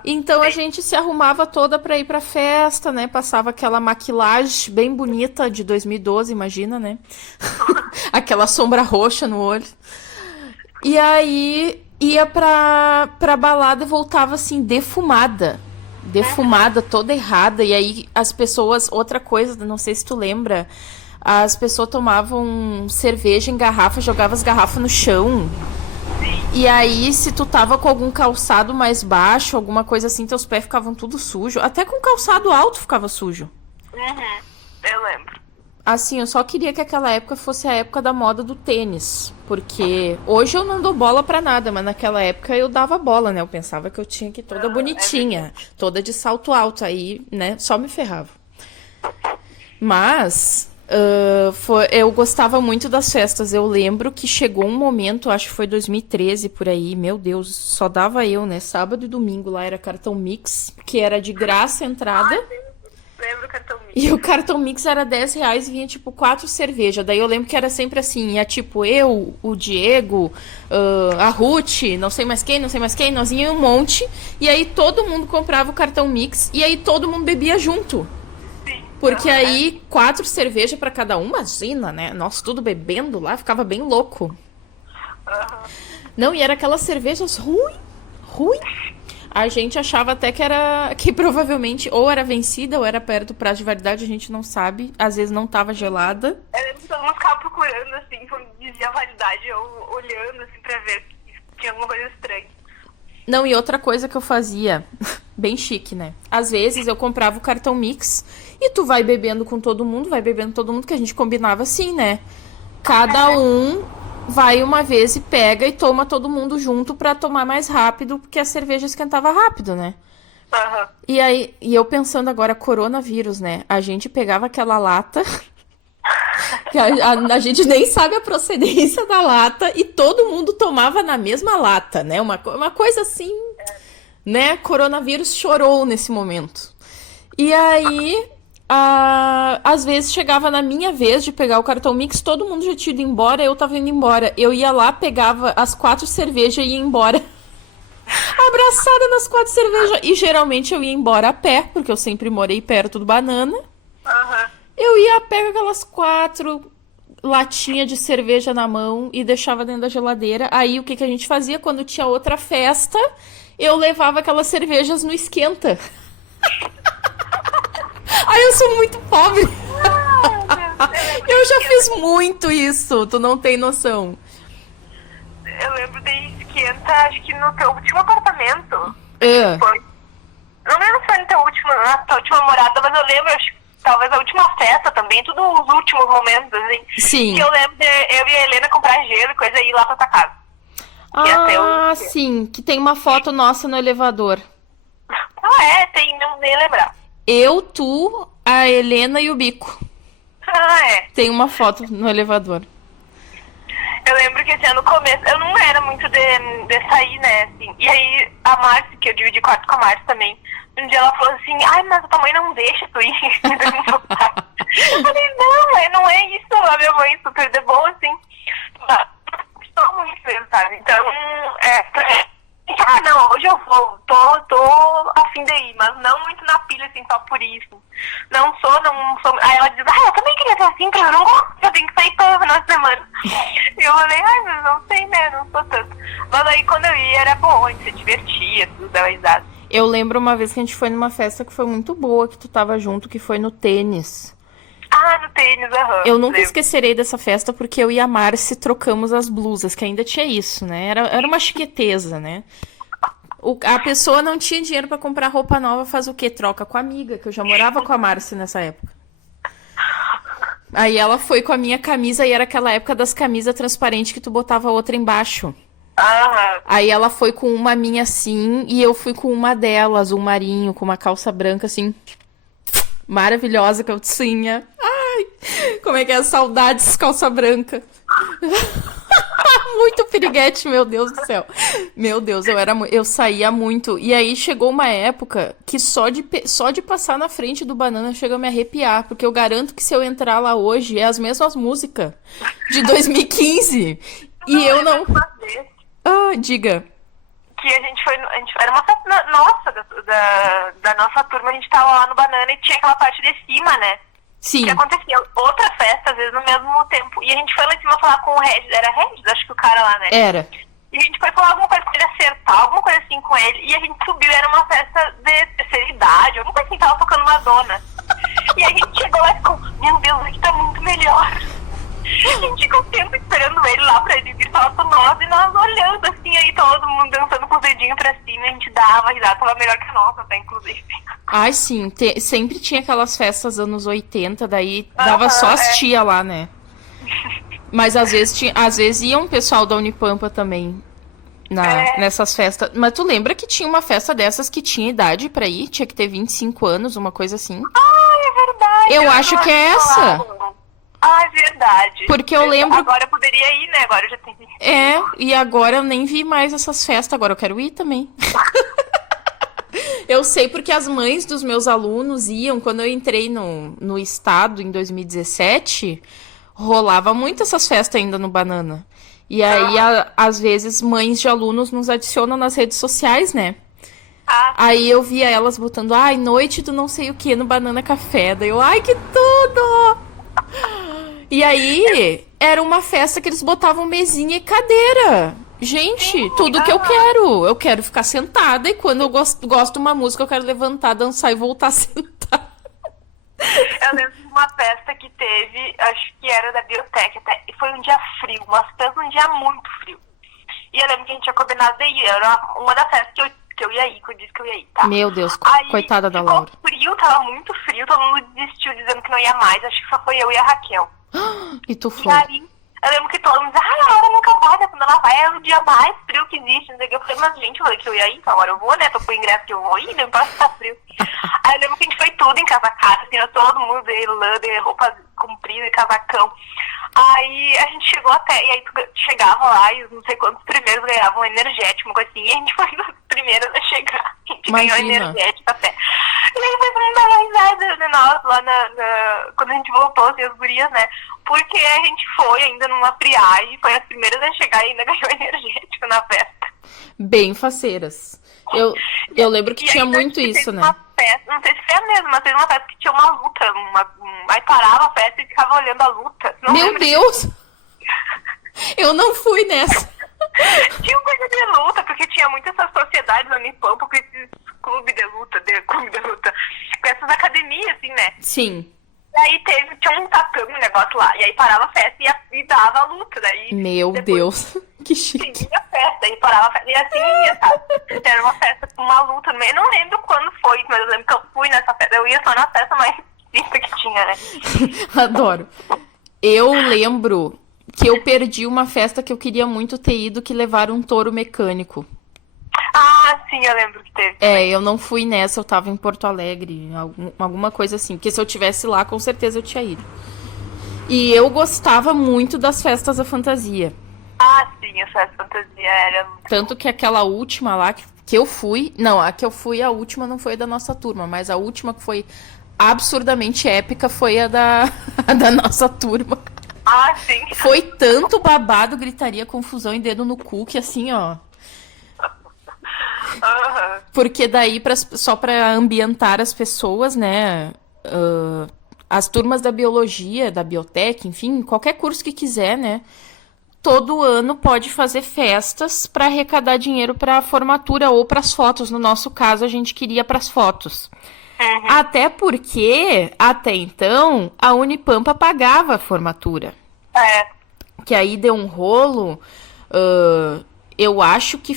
Então a gente se arrumava toda pra ir pra festa, né? Passava aquela maquilagem bem bonita de 2012, imagina, né? Aquela sombra roxa no olho. E aí ia pra balada e voltava assim, defumada. Defumada, toda errada. E aí as pessoas... Outra coisa, não sei se tu lembra... As pessoas tomavam cerveja em garrafa, jogavam as garrafas no chão. E aí, se tu tava com algum calçado mais baixo, alguma coisa assim, teus pés ficavam tudo sujo. Até com calçado alto ficava sujo. Eu lembro. Assim, eu só queria que aquela época fosse a época da moda do tênis. Porque hoje eu não dou bola pra nada, mas naquela época eu dava bola, né? Eu pensava que eu tinha que ir toda bonitinha, toda de salto alto. Aí, né, só me ferrava. Mas... Eu gostava muito das festas. Eu lembro que chegou um momento, acho que foi 2013 por aí. Meu Deus, só dava eu, né? Sábado e domingo lá era cartão Mix, que era de graça a entrada. Lembro o cartão Mix. E o cartão Mix era R$ 10 e vinha tipo 4 cervejas. Daí eu lembro que era sempre assim: ia tipo eu, o Diego, a Ruth, não sei mais quem, nós ia um monte. E aí todo mundo comprava o cartão Mix e aí todo mundo bebia junto. Porque aí, 4 cervejas pra cada um, imagina, né? Nós tudo bebendo lá, ficava bem louco. Não, e era aquelas cervejas ruim. A gente achava até que provavelmente ou era vencida ou era perto do prazo de validade, a gente não sabe. Às vezes não tava gelada. Eu lembro que todo mundo ficava procurando, assim, quando dizia a validade, ou olhando, assim, pra ver se tinha alguma coisa estranha. Não, e outra coisa que eu fazia, bem chique, né? Às vezes eu comprava o cartão Mix e tu vai bebendo com todo mundo, que a gente combinava assim, né? Cada um vai uma vez e pega e toma todo mundo junto pra tomar mais rápido, porque a cerveja esquentava rápido, né? E aí, eu pensando agora, coronavírus, né? A gente pegava aquela lata... que a gente nem sabe a procedência da lata e todo mundo tomava na mesma lata, né? Uma coisa assim, né? Coronavírus chorou nesse momento. E aí, às vezes chegava na minha vez de pegar o cartão Mix, todo mundo já tinha ido embora, eu tava indo embora. Eu ia lá, pegava as 4 cervejas e ia embora. Abraçada nas 4 cervejas. E geralmente eu ia embora a pé, porque eu sempre morei perto do Banana. Eu ia pegar aquelas 4 latinhas de cerveja na mão e deixava dentro da geladeira. Aí o que a gente fazia? Quando tinha outra festa, eu levava aquelas cervejas no esquenta. Ai, eu sou muito pobre. Eu já fiz muito isso, tu não tem noção. Eu lembro de esquenta, acho que no teu último apartamento. Foi. Não lembro se foi na tua última morada, mas eu lembro, acho que talvez a última festa também, tudo os últimos momentos, assim. Sim. Que eu lembro de eu e a Helena comprar gelo e coisa e ir lá pra tua casa. Sim, que tem uma foto nossa no elevador. Tem, não nem lembrar. Eu, tu, a Helena e o Bico. Tem uma foto no elevador. Eu lembro que assim, no começo, eu não era muito de sair, né, assim. E aí, a Márcia, que eu dividi quarto com a Márcia também, um dia ela falou assim, mas a tua mãe não deixa tu ir. Eu falei, não é isso, a minha mãe super de boa, assim. Estou muito mesmo, sabe? Então, não, hoje eu vou, tô a fim de ir, mas não muito na pilha, assim, só por isso. Não sou. Aí ela diz, eu também queria ser assim, porque eu não gosto, eu tenho que sair todo final de semana. E eu falei, mas não sei, né, não sou tanto. Mas aí quando eu ia era bom, a gente se divertia, tudo, dava risada. Eu lembro uma vez que a gente foi numa festa que foi muito boa, que tu tava junto, que foi no tênis. No tênis, Eu nunca esquecerei dessa festa, porque eu e a Marci trocamos as blusas, que ainda tinha isso, né? Era uma chiqueteza, né? A pessoa não tinha dinheiro pra comprar roupa nova, faz o quê? Troca com a amiga, que eu já morava com a Marci nessa época. Aí ela foi com a minha camisa, e era aquela época das camisas transparentes que tu botava outra embaixo. Aí ela foi com uma minha assim, e eu fui com uma dela, azul marinho, com uma calça branca assim, maravilhosa, calcinha. Ai, como é que é? Saudades, calça branca. Muito piriguete, meu Deus do céu. Meu Deus, eu saía muito. E aí chegou uma época que só de passar na frente do Banana chega a me arrepiar, porque eu garanto que se eu entrar lá hoje é as mesmas músicas de 2015. E eu não... diga. Que a gente era uma festa nossa, da nossa turma, a gente tava lá no Banana e tinha aquela parte de cima, né? Sim. Que acontecia outra festa, às vezes, no mesmo tempo. E a gente foi lá em cima falar com o Regis. Era Regis? Acho que o cara lá, né? Era. E a gente foi falar alguma coisa com ele, acertar, alguma coisa assim com ele. E a gente subiu, era uma festa de terceira idade, alguma coisa assim, tava tocando Madonna. E a gente chegou lá e ficou, meu Deus, aqui tá muito melhor. A gente ficou tempo esperando ele lá pra ele vir falar com nós. E nós olhando assim, aí todo mundo dançando com os dedinhos pra cima. E a gente dava risada, tava melhor que a nossa, até, inclusive. Ai, sim. Sempre tinha aquelas festas anos 80, daí dava só as tia lá, né? Mas às vezes ia um pessoal da Unipampa também nessas festas. Mas tu lembra que tinha uma festa dessas que tinha idade pra ir? Tinha que ter 25 anos, uma coisa assim. É verdade. Eu acho que é essa. Ah, é verdade. Porque eu lembro... Agora eu poderia ir, né? Agora eu já tenho... E agora eu nem vi mais essas festas, agora eu quero ir também. Eu sei porque as mães dos meus alunos iam, quando eu entrei no estado em 2017, rolava muito essas festas ainda no Banana. E aí, às vezes, mães de alunos nos adicionam nas redes sociais, né? Aí eu via elas botando, ai, noite do não sei o que no Banana Café. Daí eu, ai, que tudo! E aí, era uma festa que eles botavam mesinha e cadeira. Gente, tudo que eu quero. Eu quero ficar sentada e quando eu gosto de uma música, eu quero levantar, dançar e voltar a sentar. Eu lembro de uma festa que teve, acho que era da biblioteca até, e foi um dia frio, mas fez um dia muito frio. E eu lembro que a gente tinha combinado de ir, era uma das festas que eu ia ir, que eu disse que eu ia ir, tá? Meu Deus, aí, coitada da Laura. Ficou frio, tava muito frio, todo mundo desistiu dizendo que não ia mais, acho que só foi eu e a Raquel. E tu foi? E aí, eu lembro que todo mundo disse, a Laura nunca vai, né? Quando ela vai é o dia mais frio que existe, não sei o que. Eu falei, mas gente, eu falei que eu ia ir, então agora eu vou, né? Tô com o ingresso que eu vou ir, não importa se tá frio. Aí eu lembro que a gente foi tudo em casacada, assim, todo mundo de lã, de roupa comprida, casacão. Aí a gente chegou até, e aí chegava lá e os não sei quantos primeiros ganhavam energético, uma coisa assim, e a gente foi nos primeiros a chegar. A gente ganhou energético até. E aí foi pra mim dar risada, né, lá quando a gente voltou, assim, as gurias, né? Porque a gente foi ainda numa friagem, foi as primeiras a chegar e ainda ganhou energético na festa. Bem faceiras. Eu lembro que tinha muito isso, né? Uma festa, não sei se foi a mesma, mas teve uma festa que tinha uma luta, aí parava a festa e ficava olhando a luta. Não Meu Deus! Eu não fui nessa. Tinha coisa de luta, porque tinha muitas essas sociedades no Unipampa com esses clube de luta, com essas academias, assim, né? Sim. E aí tinha um tatame, um negócio lá, e aí parava a festa e dava a luta, daí... Meu Deus, que chique. Seguia a festa, e parava a festa, e assim ia, sabe? Era uma festa com uma luta no meio, eu não lembro quando foi, mas eu lembro que eu fui nessa festa, eu ia só na festa mais vista que tinha, né? Adoro. Eu lembro que eu perdi uma festa que eu queria muito ter ido, que levaram um touro mecânico. Ah, sim, eu lembro que teve. Eu não fui nessa, eu tava em Porto Alegre, alguma coisa assim. Porque se eu tivesse lá, com certeza eu tinha ido. E eu gostava muito das festas da fantasia. Ah, sim, as festas da fantasia era muito... Tanto que aquela última lá que eu fui... Não, a que eu fui, a última não foi a da nossa turma, mas a última que foi absurdamente épica foi a da nossa turma. Ah, sim. Foi tanto babado, gritaria, confusão e dedo no cu que assim, ó... Porque daí, só pra ambientar as pessoas, né? As turmas da biologia, da biotec, enfim, qualquer curso que quiser, né? Todo ano pode fazer festas pra arrecadar dinheiro pra formatura ou pras fotos. No nosso caso, a gente queria pras fotos. Uhum. Até porque, até então, a Unipampa pagava a formatura. Que aí deu um rolo... Eu acho que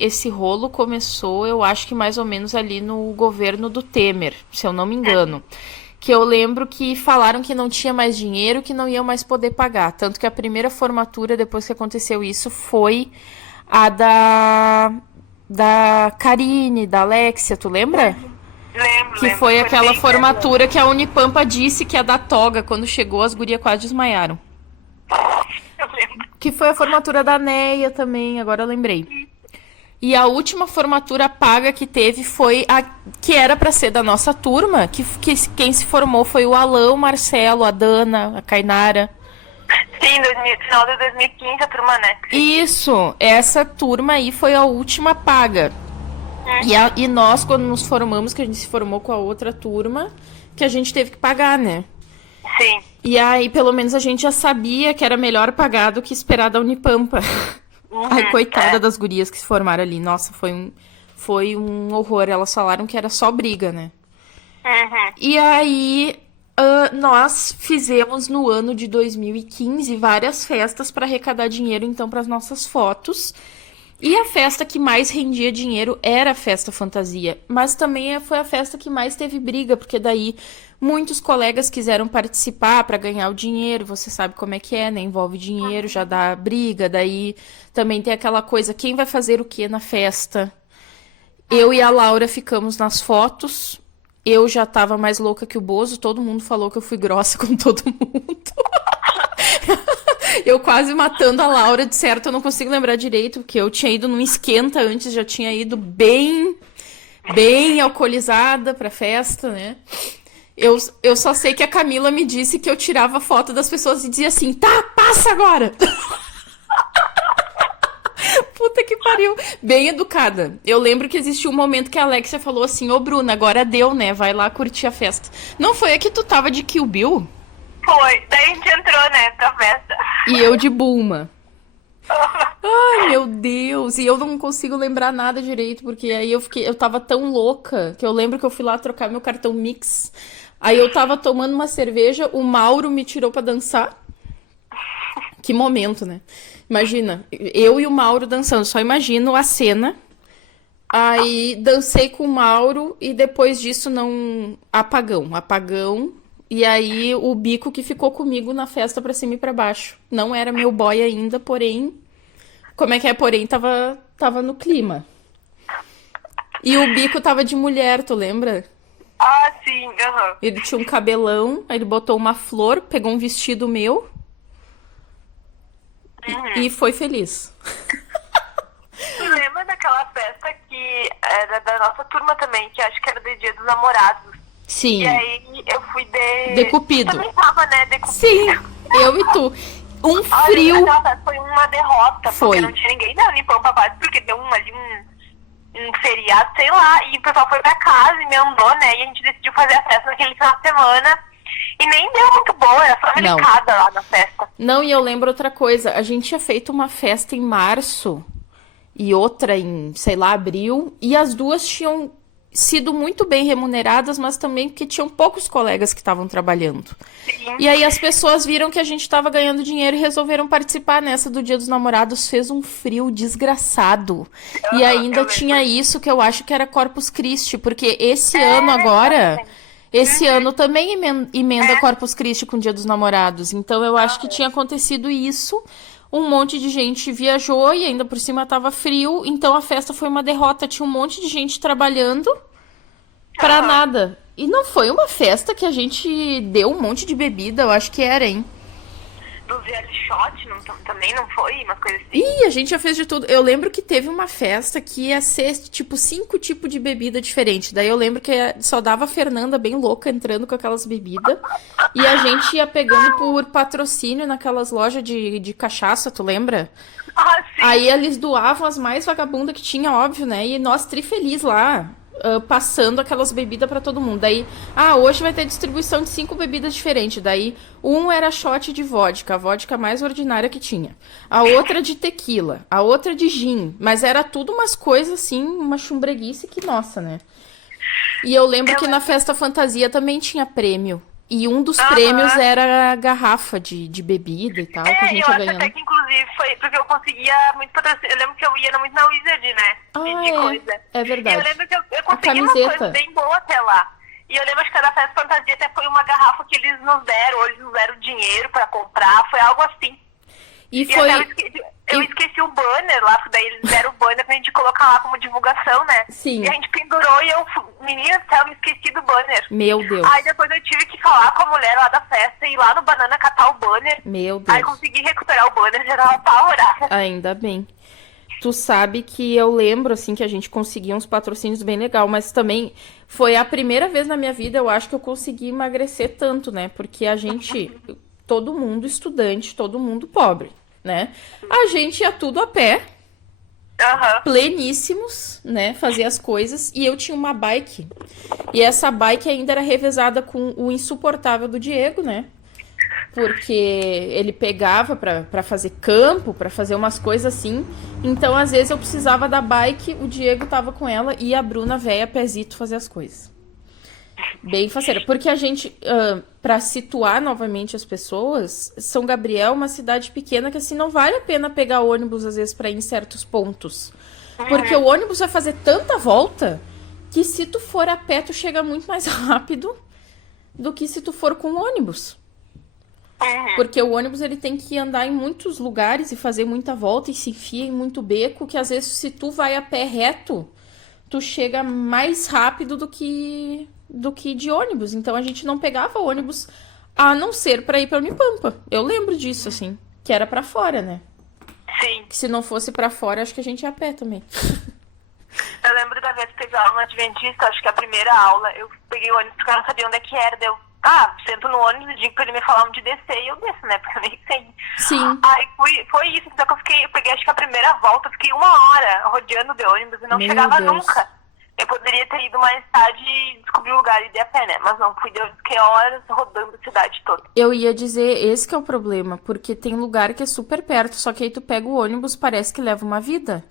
esse rolo começou, eu acho que mais ou menos ali no governo do Temer, se eu não me engano. Que eu lembro que falaram que não tinha mais dinheiro, que não iam mais poder pagar. Tanto que a primeira formatura, depois que aconteceu isso, foi a da Karine, da Alexia, tu lembra? Lembro. Que foi aquela formatura que a Unipampa disse que ia dar toga. Quando chegou, as gurias quase desmaiaram. Eu lembro. Que foi a formatura da Neia também, agora eu lembrei. E a última formatura paga que teve foi a que era pra ser da nossa turma, que quem se formou foi o Alan, o Marcelo, a Dana, a Kainara. Sim, final de 2015 a turma, né? Isso, essa turma aí foi a última paga. E nós, quando nos formamos, que a gente se formou com a outra turma, que a gente teve que pagar, né? Sim. E aí, pelo menos, a gente já sabia que era melhor pagar do que esperar da Unipampa. Ai, coitada das gurias que se formaram ali. Nossa, foi um horror. Elas falaram que era só briga, né? E aí, nós fizemos no ano de 2015 várias festas para arrecadar dinheiro, então, para as nossas fotos. E a festa que mais rendia dinheiro era a festa fantasia. Mas também foi a festa que mais teve briga, porque daí muitos colegas quiseram participar para ganhar o dinheiro. Você sabe como é que é, né? Envolve dinheiro, já dá briga. Daí também tem aquela coisa, quem vai fazer o que na festa? Eu e a Laura ficamos nas fotos. eu já tava mais louca que o Bozo, todo mundo falou que eu fui grossa com todo mundo. Eu quase matando a Laura, de certo, eu não consigo lembrar direito, porque eu tinha ido num esquenta antes, já tinha ido bem alcoolizada pra festa, né? Eu só sei que a Camila me disse que eu tirava foto das pessoas e dizia assim, tá, passa agora! Puta que pariu. Bem educada. Eu lembro que existiu um momento que a Alexia falou assim, ô Bruna, agora deu, né? Vai lá curtir a festa. Não foi a que tu tava de Kill Bill? Foi, daí a gente entrou, né, pra festa. E eu de Bulma. Ai, meu Deus. E eu não consigo lembrar nada direito, porque aí eu tava tão louca que eu lembro que eu fui lá trocar meu cartão Mix. Aí eu tava tomando uma cerveja, o Mauro me tirou pra dançar. Que momento, né? Imagina, eu e o Mauro dançando, só imagino a cena. Aí dancei com o Mauro e depois disso não... Apagão. E aí o Bico que ficou comigo na festa pra cima e pra baixo. Não era meu boy ainda, porém... Como é que é? Porém, tava no clima. E o Bico tava de mulher, tu lembra? Ah, sim, aham. Ele tinha um cabelão, aí ele botou uma flor, pegou um vestido meu... E foi feliz. Tu lembra daquela festa que era da nossa turma também, que acho que era do Dia dos Namorados? Sim. E aí eu fui De Cupido. Tu também tava, né, de Cupido. Sim, eu e tu. Um Olha, frio. aquela festa foi uma derrota, Foi. porque não tinha ninguém da Unipam pra base, porque deu um feriado, sei lá, e o pessoal foi pra casa e me andou, né, e a gente decidiu fazer a festa naquele final de semana. E nem deu muito boa, era só delicada lá na festa. Não, e eu lembro outra coisa. A gente tinha feito uma festa em março e outra em, sei lá, abril. E as duas tinham sido muito bem remuneradas, mas também porque tinham poucos colegas que estavam trabalhando. Sim. E aí as pessoas viram que a gente estava ganhando dinheiro e resolveram participar nessa do Dia dos Namorados. Fez um frio desgraçado. E ainda tinha isso que eu acho que era Corpus Christi, porque esse ano agora... Esse ano também emenda Corpus Christi com o Dia dos Namorados. Então eu acho que tinha acontecido isso. Um monte de gente viajou e ainda por cima tava frio. Então a festa foi uma derrota. Tinha um monte de gente trabalhando pra nada. E não foi uma festa que a gente deu um monte de bebida. Eu acho que era, hein? Do reality shot também não foi? Umas coisas assim? Ih, a gente já fez de tudo. Eu lembro que teve uma festa que ia ser, tipo, 5 tipos de bebida diferente. Daí eu lembro que só dava a Fernanda bem louca entrando com aquelas bebidas. E a gente ia pegando por patrocínio naquelas lojas de cachaça, tu lembra? Ah, sim. Aí eles doavam as mais vagabundas que tinha, óbvio, né? E nós trifeliz lá, passando aquelas bebidas pra todo mundo. Daí, hoje vai ter distribuição de 5 bebidas diferentes. Daí, um era shot de vodka, a vodka mais ordinária que tinha. A outra de tequila, a outra de gin. Mas era tudo umas coisas assim, uma chumbreguice que, nossa, né? E eu lembro que na festa fantasia também tinha prêmio. E um dos prêmios era a garrafa de bebida e tal, que a gente ia ganhando. Até que inclusive foi porque eu conseguia muito patrocínio. Eu lembro que eu ia muito na Wizard, né? De coisa. É verdade. E eu lembro que eu consegui uma coisa bem boa até lá. E eu lembro que cada festa fantasia até foi uma garrafa que eles nos deram, ou eles nos deram dinheiro pra comprar, foi algo assim. E foi... Eu esqueci o banner lá, porque daí eles deram o banner pra gente colocar lá como divulgação, né? Sim. E a gente pendurou e menina, eu me esqueci do banner. Meu Deus. Aí depois eu tive que falar com a mulher lá da festa e ir lá no Banana catar o banner. Meu Deus. Aí consegui recuperar o banner, já tava apavorada. Ainda bem. Tu sabe que eu lembro, assim, que a gente conseguia uns patrocínios bem legal, mas também foi a primeira vez na minha vida, eu acho, que eu consegui emagrecer tanto, né? Porque a gente, todo mundo estudante, todo mundo pobre, né? A gente ia tudo a pé, pleníssimos, né? Fazia as coisas, e eu tinha uma bike. E essa bike ainda era revezada com o insuportável do Diego, né? Porque ele pegava pra fazer campo, pra fazer umas coisas assim. Então, às vezes, eu precisava da bike, o Diego tava com ela e a Bruna, véia, pezito, fazer as coisas. Bem faceira. Porque a gente, pra situar novamente as pessoas, São Gabriel é uma cidade pequena que, assim, não vale a pena pegar ônibus, às vezes, pra ir em certos pontos. Porque o ônibus vai fazer tanta volta que, se tu for a pé, tu chega muito mais rápido do que se tu for com ônibus. Porque o ônibus ele tem que andar em muitos lugares e fazer muita volta e se enfia em muito beco, que às vezes se tu vai a pé reto, tu chega mais rápido do que do que de ônibus. Então a gente não pegava ônibus a não ser pra ir pra Unipampa. Eu lembro disso, assim, que era pra fora, né? Sim. Que se não fosse pra fora, acho que a gente ia a pé também. Eu lembro da vez que teve aula no Adventista, acho que a primeira aula, eu peguei o ônibus porque eu não sabia onde é que era. Daí eu, sento no ônibus e digo pra ele me falar onde descer e eu desço, né? Porque eu nem sei. Sim. Aí foi isso, então que eu peguei acho que a primeira volta, eu fiquei 1 hora rodeando de ônibus e não Meu chegava Deus. nunca. Eu poderia ter ido mais tarde e descobrir o lugar e ir a pé, né? Mas não, fiquei horas rodando a cidade toda. Eu ia dizer, esse que é o problema, porque tem lugar que é super perto, só que aí tu pega o ônibus, parece que leva uma vida.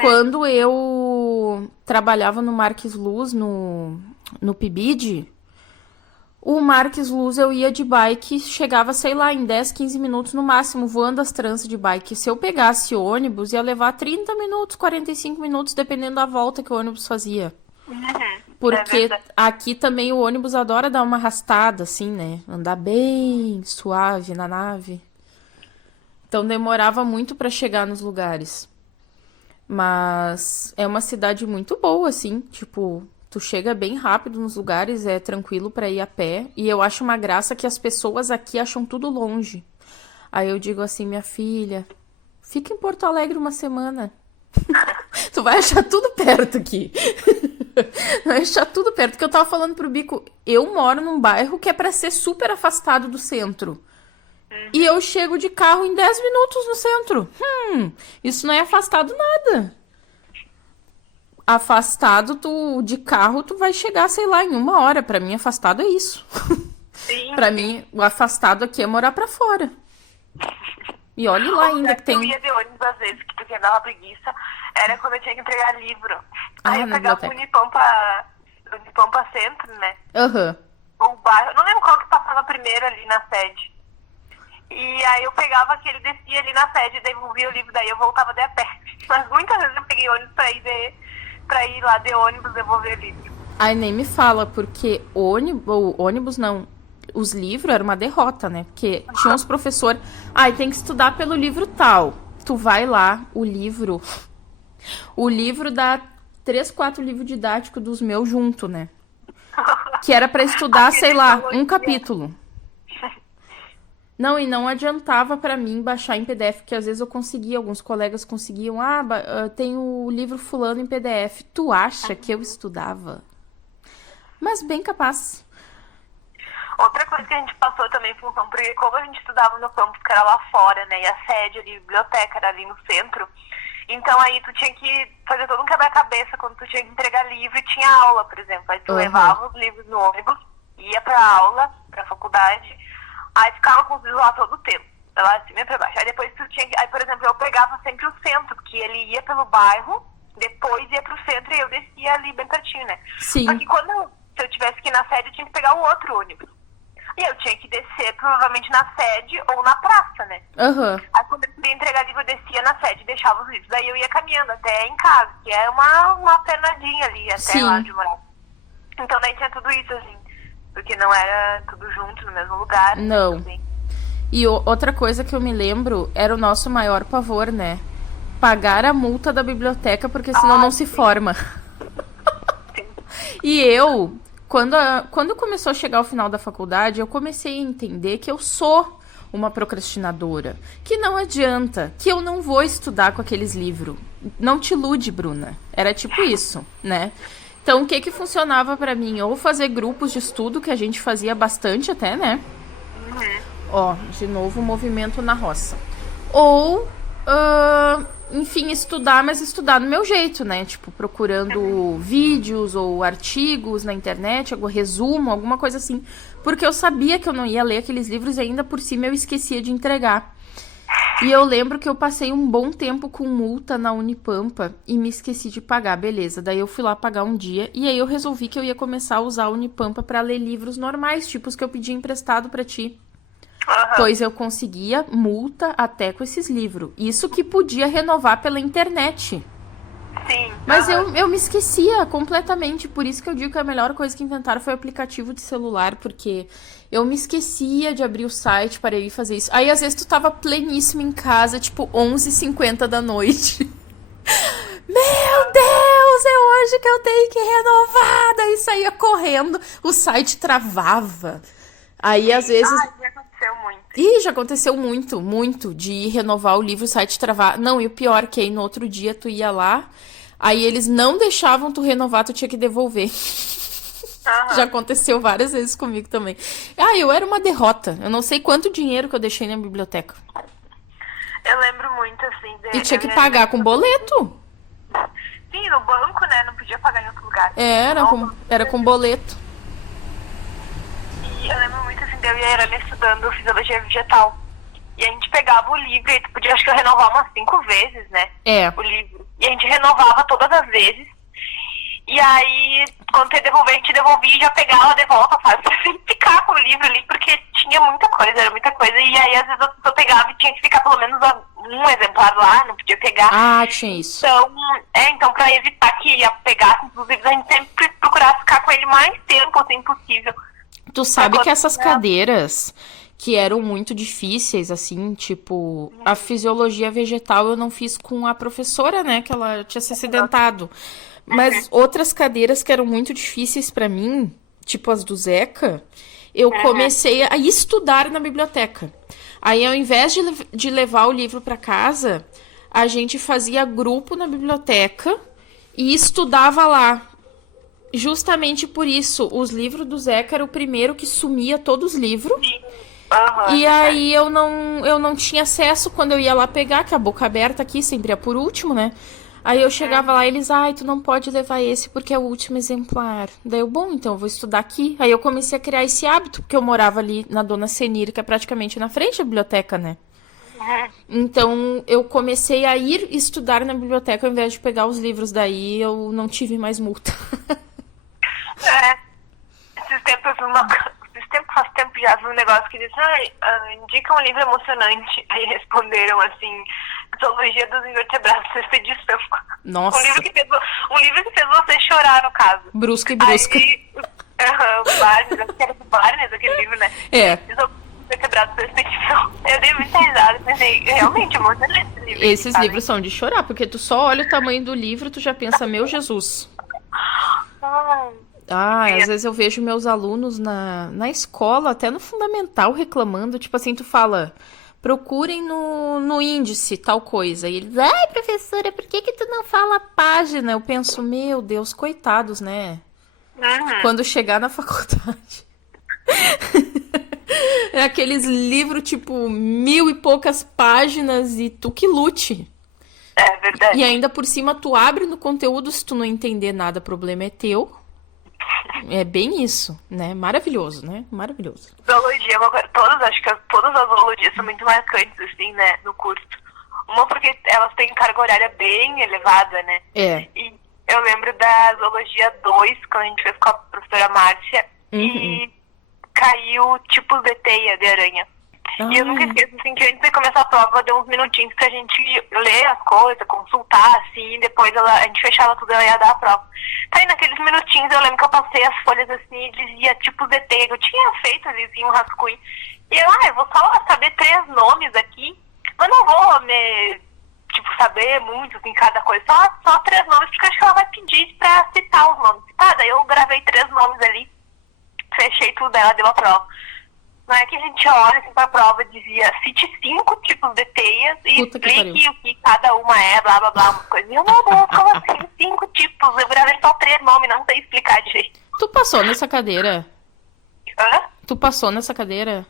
Quando eu trabalhava no Marques Luz, no PIBID, o Marques Luz eu ia de bike, chegava, sei lá, em 10, 15 minutos no máximo, voando as tranças de bike. Se eu pegasse ônibus, ia levar 30 minutos, 45 minutos, dependendo da volta que o ônibus fazia. Porque aqui também o ônibus adora dar uma arrastada, assim, né? Andar bem suave na nave. Então demorava muito pra chegar nos lugares. Mas é uma cidade muito boa, assim. Tipo, tu chega bem rápido nos lugares, é tranquilo pra ir a pé. E eu acho uma graça que as pessoas aqui acham tudo longe. Aí eu digo assim, minha filha, fica em Porto Alegre uma semana. Tu vai achar tudo perto aqui. Vai achar tudo perto. Porque eu tava falando pro Bico, eu moro num bairro que é pra ser super afastado do centro. E eu chego de carro em 10 minutos no centro. Isso não é afastado nada. Afastado de carro, tu vai chegar, sei lá, em 1 hora. Pra mim, afastado é isso. Sim. Pra mim, o afastado aqui é morar pra fora. E olhe lá ainda que tem... Eu ia de ônibus às vezes, porque dava preguiça, era quando eu tinha que entregar livro. Aí eu na pegava o biblioteca. Unipampa Centro, né? Aham. O bairro, eu não lembro qual que passava primeiro ali na sede. E aí eu pegava aquele, descia ali na sede, devolvia o livro, daí eu voltava de a pé. Mas muitas vezes eu peguei ônibus pra ir lá de ônibus devolver o livro. Aí nem me fala, porque ônibus não... Os livros eram uma derrota, né? Porque tinha uns professores... tem que estudar pelo livro tal. Tu vai lá, o livro dá 3, 4 livros didáticos dos meus junto, né? Que era pra estudar, sei lá, um capítulo. Não, e não adiantava pra mim baixar em PDF, porque às vezes eu conseguia, alguns colegas conseguiam. Tem o livro fulano em PDF. Tu acha que eu estudava? Mas bem capaz. Outra coisa que a gente passou também em função, porque como a gente estudava no campus, que era lá fora, né, e a sede ali, a biblioteca era ali no centro, então aí tu tinha que fazer todo um quebra-cabeça quando tu tinha que entregar livro e tinha aula, por exemplo. Aí tu levava os livros no ônibus, ia pra aula, pra faculdade, aí ficava com os livros lá todo o tempo, pra lá de cima e pra baixo. Aí depois tu tinha que, aí por exemplo, eu pegava sempre o centro, porque ele ia pelo bairro, depois ia pro centro e eu descia ali bem pertinho, né? Sim. Só que se eu tivesse que ir na sede, eu tinha que pegar o outro ônibus. E eu tinha que descer, provavelmente, na sede ou na praça, né? Aí quando eu queria entregar livro, eu descia na sede e deixava os livros. Daí eu ia caminhando até em casa, que é uma pernadinha ali, até lá onde eu morava. Então daí tinha tudo isso, assim. Porque não era tudo junto, no mesmo lugar. Não. Assim. E outra coisa que eu me lembro era o nosso maior pavor, né? Pagar a multa da biblioteca, porque senão não se forma. E eu... Quando começou a chegar o final da faculdade, eu comecei a entender que eu sou uma procrastinadora. Que não adianta, que eu não vou estudar com aqueles livros. Não te ilude, Bruna. Era tipo isso, né? Então, o que funcionava pra mim? Ou fazer grupos de estudo, que a gente fazia bastante até, né? De novo, o movimento na roça. Ou... enfim, estudar, mas estudar do meu jeito, né? Tipo, procurando vídeos ou artigos na internet, algum resumo, alguma coisa assim. Porque eu sabia que eu não ia ler aqueles livros e ainda por cima eu esquecia de entregar. E eu lembro que eu passei um bom tempo com multa na Unipampa e me esqueci de pagar, beleza. Daí eu fui lá pagar um dia e aí eu resolvi que eu ia começar a usar a Unipampa pra ler livros normais, tipo os que eu pedi emprestado pra ti. Pois eu conseguia multa até com esses livros. Isso que podia renovar pela internet. Sim. Mas eu me esquecia completamente. Por isso que eu digo que a melhor coisa que inventaram foi o aplicativo de celular. Porque eu me esquecia de abrir o site para ir fazer isso. Aí às vezes tu tava pleníssimo em casa, tipo 11h50 da noite. Meu Deus, é hoje que eu tenho que renovar. Daí saía correndo, o site travava. Aí, às vezes... Ah, já aconteceu muito. Ih, já aconteceu muito, muito, de renovar o livro, o site travar. Não, e o pior, que aí no outro dia tu ia lá, aí eles não deixavam tu renovar, tu tinha que devolver. Já aconteceu várias vezes comigo também. Ah, eu era uma derrota. Eu não sei quanto dinheiro que eu deixei na biblioteca. Eu lembro muito, assim... E tinha que pagar com boleto. Sim, no banco, né? Não podia pagar em outro lugar. Era com boleto. E eu lembro muito, assim, de eu e a Irane estudando fisiologia vegetal. E a gente pegava o livro e tu podia, acho que, renovar umas 5 vezes, né? O livro. E a gente renovava todas as vezes. E aí, quando você devolver, a gente devolvia e já pegava de volta, sabe? Pra ficar com o livro ali, porque tinha muita coisa, era muita coisa. E aí, às vezes, eu pegava e tinha que ficar pelo menos um exemplar lá, não podia pegar. Ah, tinha isso. Então pra evitar que pegasse os livros, a gente sempre procurava ficar com ele mais tempo, assim, possível. Tu sabe que essas cadeiras que eram muito difíceis, assim, tipo, a fisiologia vegetal eu não fiz com a professora, né, que ela tinha se acidentado. Mas outras cadeiras que eram muito difíceis pra mim, tipo as do Zeca, eu comecei a estudar na biblioteca. Aí, ao invés de levar o livro pra casa, a gente fazia grupo na biblioteca e estudava lá. Justamente por isso, os livros do Zeca era o primeiro que sumia todos os livros. E aí eu não tinha acesso quando eu ia lá pegar, que a boca aberta aqui sempre é por último, né? Aí eu chegava lá e eles, tu não pode levar esse porque é o último exemplar. Daí eu, bom, então eu vou estudar aqui. Aí eu comecei a criar esse hábito, porque eu morava ali na Dona Senir, que é praticamente na frente da biblioteca, né? Então eu comecei a ir estudar na biblioteca ao invés de pegar os livros. Daí eu não tive mais multa. Esses tempos, faz tempo já vi um negócio que diz, indica um livro emocionante. Aí responderam assim, Zoologia dos Invertebrados, Expedição. Nossa. Um livro que fez você chorar, no caso. Brusca e Brusca. Aí, o Barnes, acho que era do Barnes aquele livro, né? Invertebrados, Expedição. Eu dei muita risada, pensei, realmente, emocionante esse livro. Esses livros são de chorar, porque tu só olha o tamanho do livro e tu já pensa, meu Jesus. Às vezes eu vejo meus alunos na escola, até no fundamental, reclamando. Tipo assim, tu fala, procurem no índice, tal coisa. E eles, professora, por que tu não fala a página? Eu penso, meu Deus, coitados, né? Quando chegar na faculdade. É aqueles livros, tipo, 1000 e poucas páginas e tu que lute. É verdade. E ainda por cima, tu abre no conteúdo, se tu não entender nada, o problema é teu. É bem isso, né? Maravilhoso, né? Maravilhoso. Zoologia, acho que todas as zoologias são muito marcantes, assim, né? No curso. Uma porque elas têm carga horária bem elevada, né? E eu lembro da Zoologia 2, quando a gente fez com a professora Márcia, e caiu tipos de teia de aranha. E eu nunca esqueço, assim, que antes de começar a prova, deu uns minutinhos pra gente ler as coisas, consultar, assim, e depois a gente fechava tudo e ela ia dar a prova. Aí naqueles minutinhos eu lembro que eu passei as folhas assim e dizia tipos de teia, que eu tinha feito ali, assim, um rascunho. E eu vou só saber 3 nomes aqui, mas não vou saber muito, assim, cada coisa, só 3 nomes, porque acho que ela vai pedir pra citar os nomes. Daí eu gravei 3 nomes ali, fechei tudo, ela deu a prova. Não é que a gente olha assim, pra prova e dizia, cite 5 tipos de teias e explique o que cada uma é, blá blá blá, uma coisa. E eu, meu Deus, como assim? 5 tipos? Eu gravei só 3 nomes, não sei explicar direito. Tu passou nessa cadeira? Tu passou nessa cadeira?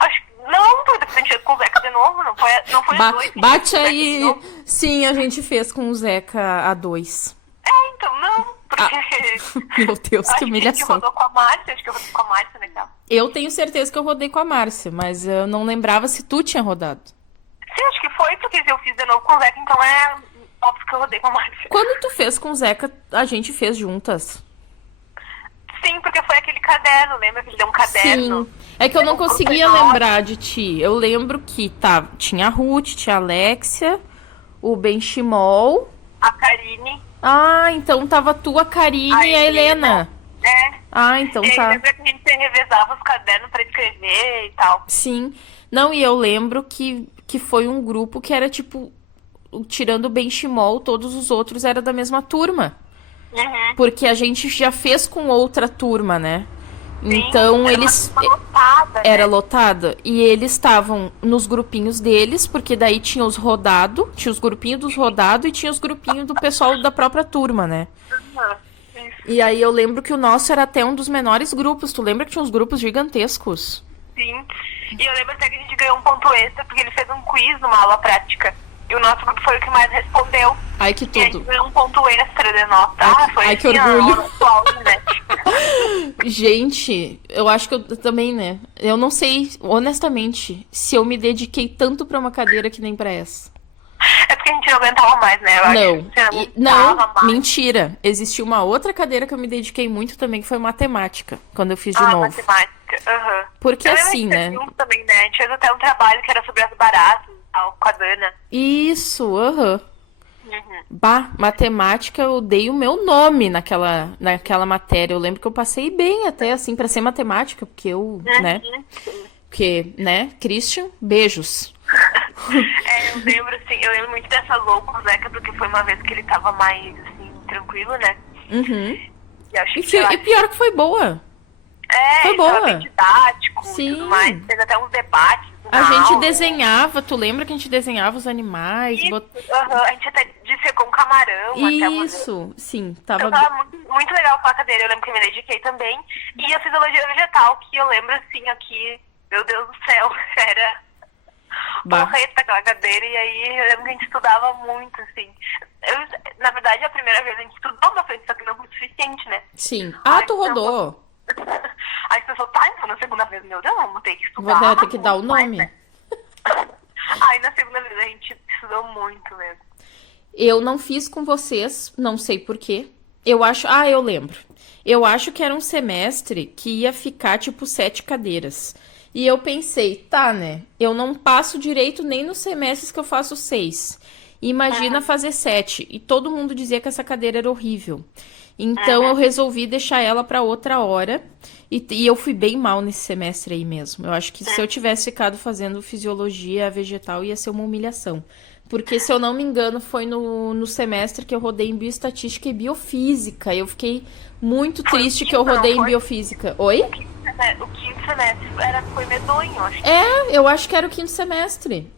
Acho que não, porque a gente fez com o Zeca de novo, não foi a 2. Bate aí. Sim, a gente fez com o Zeca a 2. Então não. Meu Deus, que humilhação. Acho que rodou com a Márcia, né, cara? Eu tenho certeza que eu rodei com a Márcia, mas eu não lembrava se tu tinha rodado. Sim, acho que foi, porque se eu fiz de novo com o Zeca, então é óbvio que eu rodei com a Márcia. Quando tu fez com o Zeca, a gente fez juntas. Sim, porque foi aquele caderno, lembra que ele deu um caderno? Sim, é que eu não conseguia lembrar de ti. Eu lembro que tinha a Ruth, tinha a Alexia, o Benchimol, a Karine. Então tava tu, a Karine e a Helena. Então e tá. Aí lembra que a gente revezava os cadernos pra escrever e tal. Sim. Não, e eu lembro que foi um grupo que era tipo tirando o Benchimol, todos os outros eram da mesma turma. Uhum. Porque a gente já fez com outra turma, né? Sim, Então era eles... uma lotada, Era né? lotada. E eles estavam nos grupinhos deles, porque daí tinha os rodados, tinha os grupinhos dos rodados e tinha os grupinhos do pessoal da própria turma, né? Uhum. Isso. E aí eu lembro que o nosso era até um dos menores grupos. Tu lembra que tinha uns grupos gigantescos? Sim. E eu lembro até que a gente ganhou um ponto extra porque ele fez um quiz numa aula prática. E o nosso grupo foi o que mais respondeu. Ai, que E a gente tudo. ganhou um ponto extra de nota. Foi ai, que assim, a orgulho. aula atual, né? Gente, eu acho que eu também, né? Eu não sei, honestamente, se eu me dediquei tanto pra uma cadeira que nem pra essa. É porque a gente não aguentava mais, né? Eu acho Não, que você não, aguentava mais. mentira. Existiu uma outra cadeira que eu me dediquei muito também, que foi matemática, quando eu fiz de Ah, novo. matemática. Aham. Porque Eu lembro assim, que né? teve um também, né? A gente fez até um trabalho que era sobre as baratas e tal, com a Dana. Isso, aham. Uhum. Bah, matemática, eu dei o meu nome naquela matéria. Eu lembro que eu passei bem até, assim, pra ser matemática, porque eu, né? Uhum. Porque, né? Christian, beijos. É, eu lembro muito dessa louca, Zeca, porque foi uma vez que ele tava mais, assim, tranquilo, né? Uhum. E acho E, que, sei lá, e pior que foi boa. foi ele boa. tava bem didático Sim. e tudo mais. Fez até uns debates A na gente aula. desenhava, tu lembra que a gente desenhava os animais? Isso, aham, a gente até dissecou um camarão até uma vez. Isso, sim, Eu tava... tava muito legal com a cadeira, eu lembro que eu me dediquei também. E a fisiologia vegetal, que eu lembro assim aqui, meu Deus do céu, era Bah. porreta aquela cadeira, e aí eu lembro que a gente estudava muito, assim. Na verdade, a primeira vez a gente estudou bastante, só que não foi o suficiente, né? Sim. Ai, Ah, tu então, rodou. Aí as pessoas, tá, então na segunda vez, meu Deus, vamos ter que estudar. Vou ter que dar o muito mais, nome. né? Aí na segunda vez a gente estudou muito mesmo. Eu não fiz com vocês, não sei por quê. Eu acho... Ah, eu lembro. Eu acho que era um semestre que ia ficar, tipo, 7 cadeiras. E eu pensei, tá, né? Eu não passo direito nem nos semestres que eu faço 6. Imagina fazer 7. E todo mundo dizia que essa cadeira era horrível. Então eu resolvi deixar ela pra outra hora. E eu fui bem mal nesse semestre aí mesmo. Eu acho que se eu tivesse ficado fazendo fisiologia vegetal ia ser uma humilhação. Porque, se eu não me engano, foi no semestre que eu rodei em bioestatística e biofísica. Eu fiquei muito triste que eu rodei em biofísica. Oi? O quinto semestre foi medonho, acho que Eu acho que era o 5º semestre.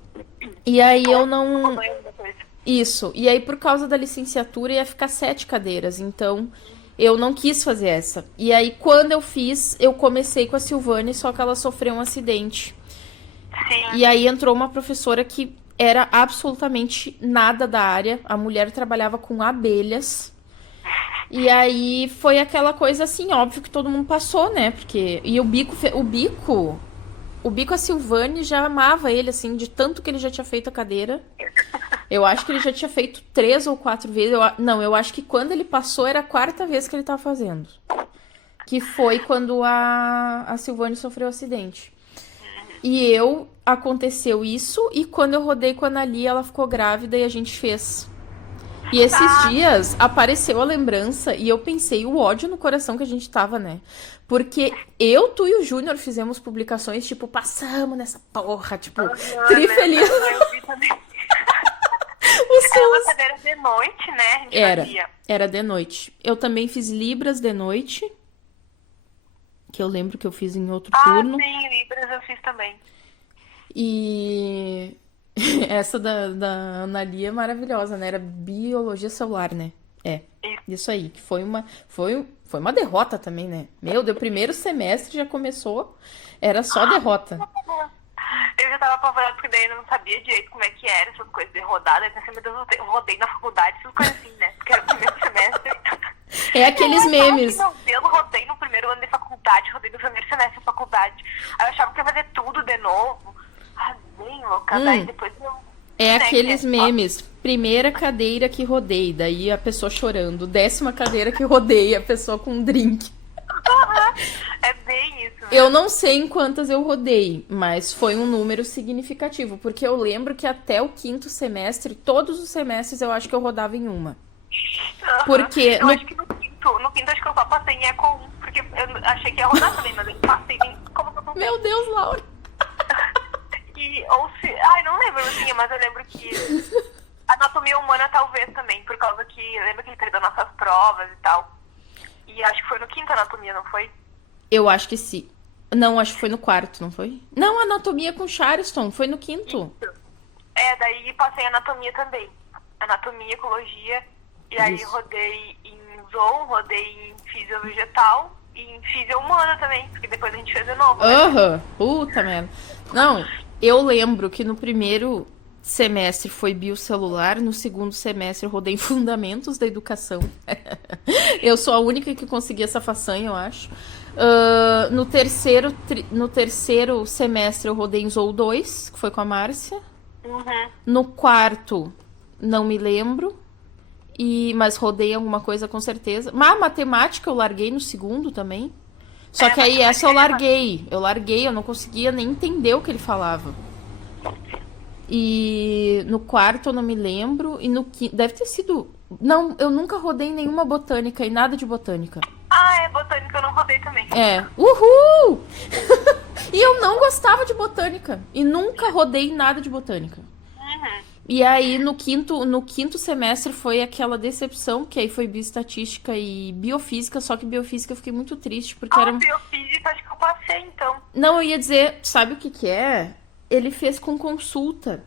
E aí eu não... medonho depois. Isso. E aí, por causa da licenciatura, ia ficar 7 cadeiras. Então, eu não quis fazer essa. E aí, quando eu fiz, eu comecei com a Silvane, só que ela sofreu um acidente. Sim. E aí entrou uma professora que era absolutamente nada da área. A mulher trabalhava com abelhas. E aí foi aquela coisa assim, óbvio que todo mundo passou, né? Porque... E o Bico, a Silvane já amava ele, assim, de tanto que ele já tinha feito a cadeira. Eu acho que ele já tinha feito 3 ou 4 vezes. Eu acho que quando ele passou era a 4ª vez que ele tava fazendo. Que foi quando a Silvane sofreu o acidente. E aconteceu isso, e quando eu rodei com a Anali, ela ficou grávida e a gente fez. E esses dias apareceu a lembrança e eu pensei o ódio no coração que a gente tava, né? Porque tu e o Júnior fizemos publicações, tipo, passamos nessa porra, tipo, trifeliz. Eu vi também. Os Era uma seus... cadeira de noite, né? A gente fazia. Era de noite. Eu também fiz Libras de noite, que eu lembro que eu fiz em outro turno. Sim, Libras eu fiz também. E essa da Analia é maravilhosa, né? Era biologia celular, né? Isso aí, que foi uma derrota também, né? Meu Deus, o primeiro semestre já começou, era só derrota. Eu já tava apavorada porque daí eu não sabia direito como é que era essas coisas de rodada. Eu pensei, meu Deus, eu rodei na faculdade, essas coisas assim, né? Porque era o primeiro semestre. É aqueles memes. Eu rodei no primeiro ano de faculdade, rodei no primeiro semestre de faculdade. Aí eu achava que ia fazer tudo de novo. Bem louca, daí depois eu... É aqueles memes. Primeira cadeira que rodei, daí a pessoa chorando. 10ª cadeira que rodei, a pessoa com um drink. É bem isso. Né? Eu não sei em quantas eu rodei, mas foi um número significativo, porque eu lembro que até o 5º semestre, todos os semestres eu acho que eu rodava em uma. Porque eu acho que no quinto acho que eu só passei em Eco 1, porque eu achei que ia rodar também, mas eu passei em... Como que eu passei? Meu Deus, Laura! Ai, não lembro, assim, mas eu lembro que a nota semana, talvez, também, por causa que... Lembra que ele perdeu nossas provas e tal? E acho que foi no quinto anatomia, não foi? Eu acho que sim. Não, acho que foi no quarto, não foi? Não, anatomia com Charleston, foi no quinto. Isso. Daí passei anatomia também. Anatomia, ecologia. E aí rodei em zoom, rodei em fisio vegetal e em fisio humana também, porque depois a gente fez de novo. Aham, puta merda. Não, eu lembro que no primeiro semestre foi biocelular, no segundo semestre eu rodei em fundamentos da educação. Eu sou a única que consegui essa façanha, eu acho. No terceiro semestre eu rodei em Zoo 2, que foi com a Márcia. Uhum. No quarto, não me lembro. Mas rodei alguma coisa com certeza. Mas matemática eu larguei no segundo também. Só que aí essa eu larguei. Eu não conseguia nem entender o que ele falava. E no quarto eu não me lembro. E no quinto. Deve ter sido. Não, eu nunca rodei nenhuma botânica e nada de botânica. Botânica eu não rodei também. Uhul! E eu não gostava de botânica. E nunca rodei nada de botânica. Uhum. E aí, no quinto semestre foi aquela decepção, que aí foi bioestatística e biofísica, só que biofísica eu fiquei muito triste, porque era... biofísica acho que eu passei, então. Não, eu ia dizer, sabe o que que é? Ele fez com consulta.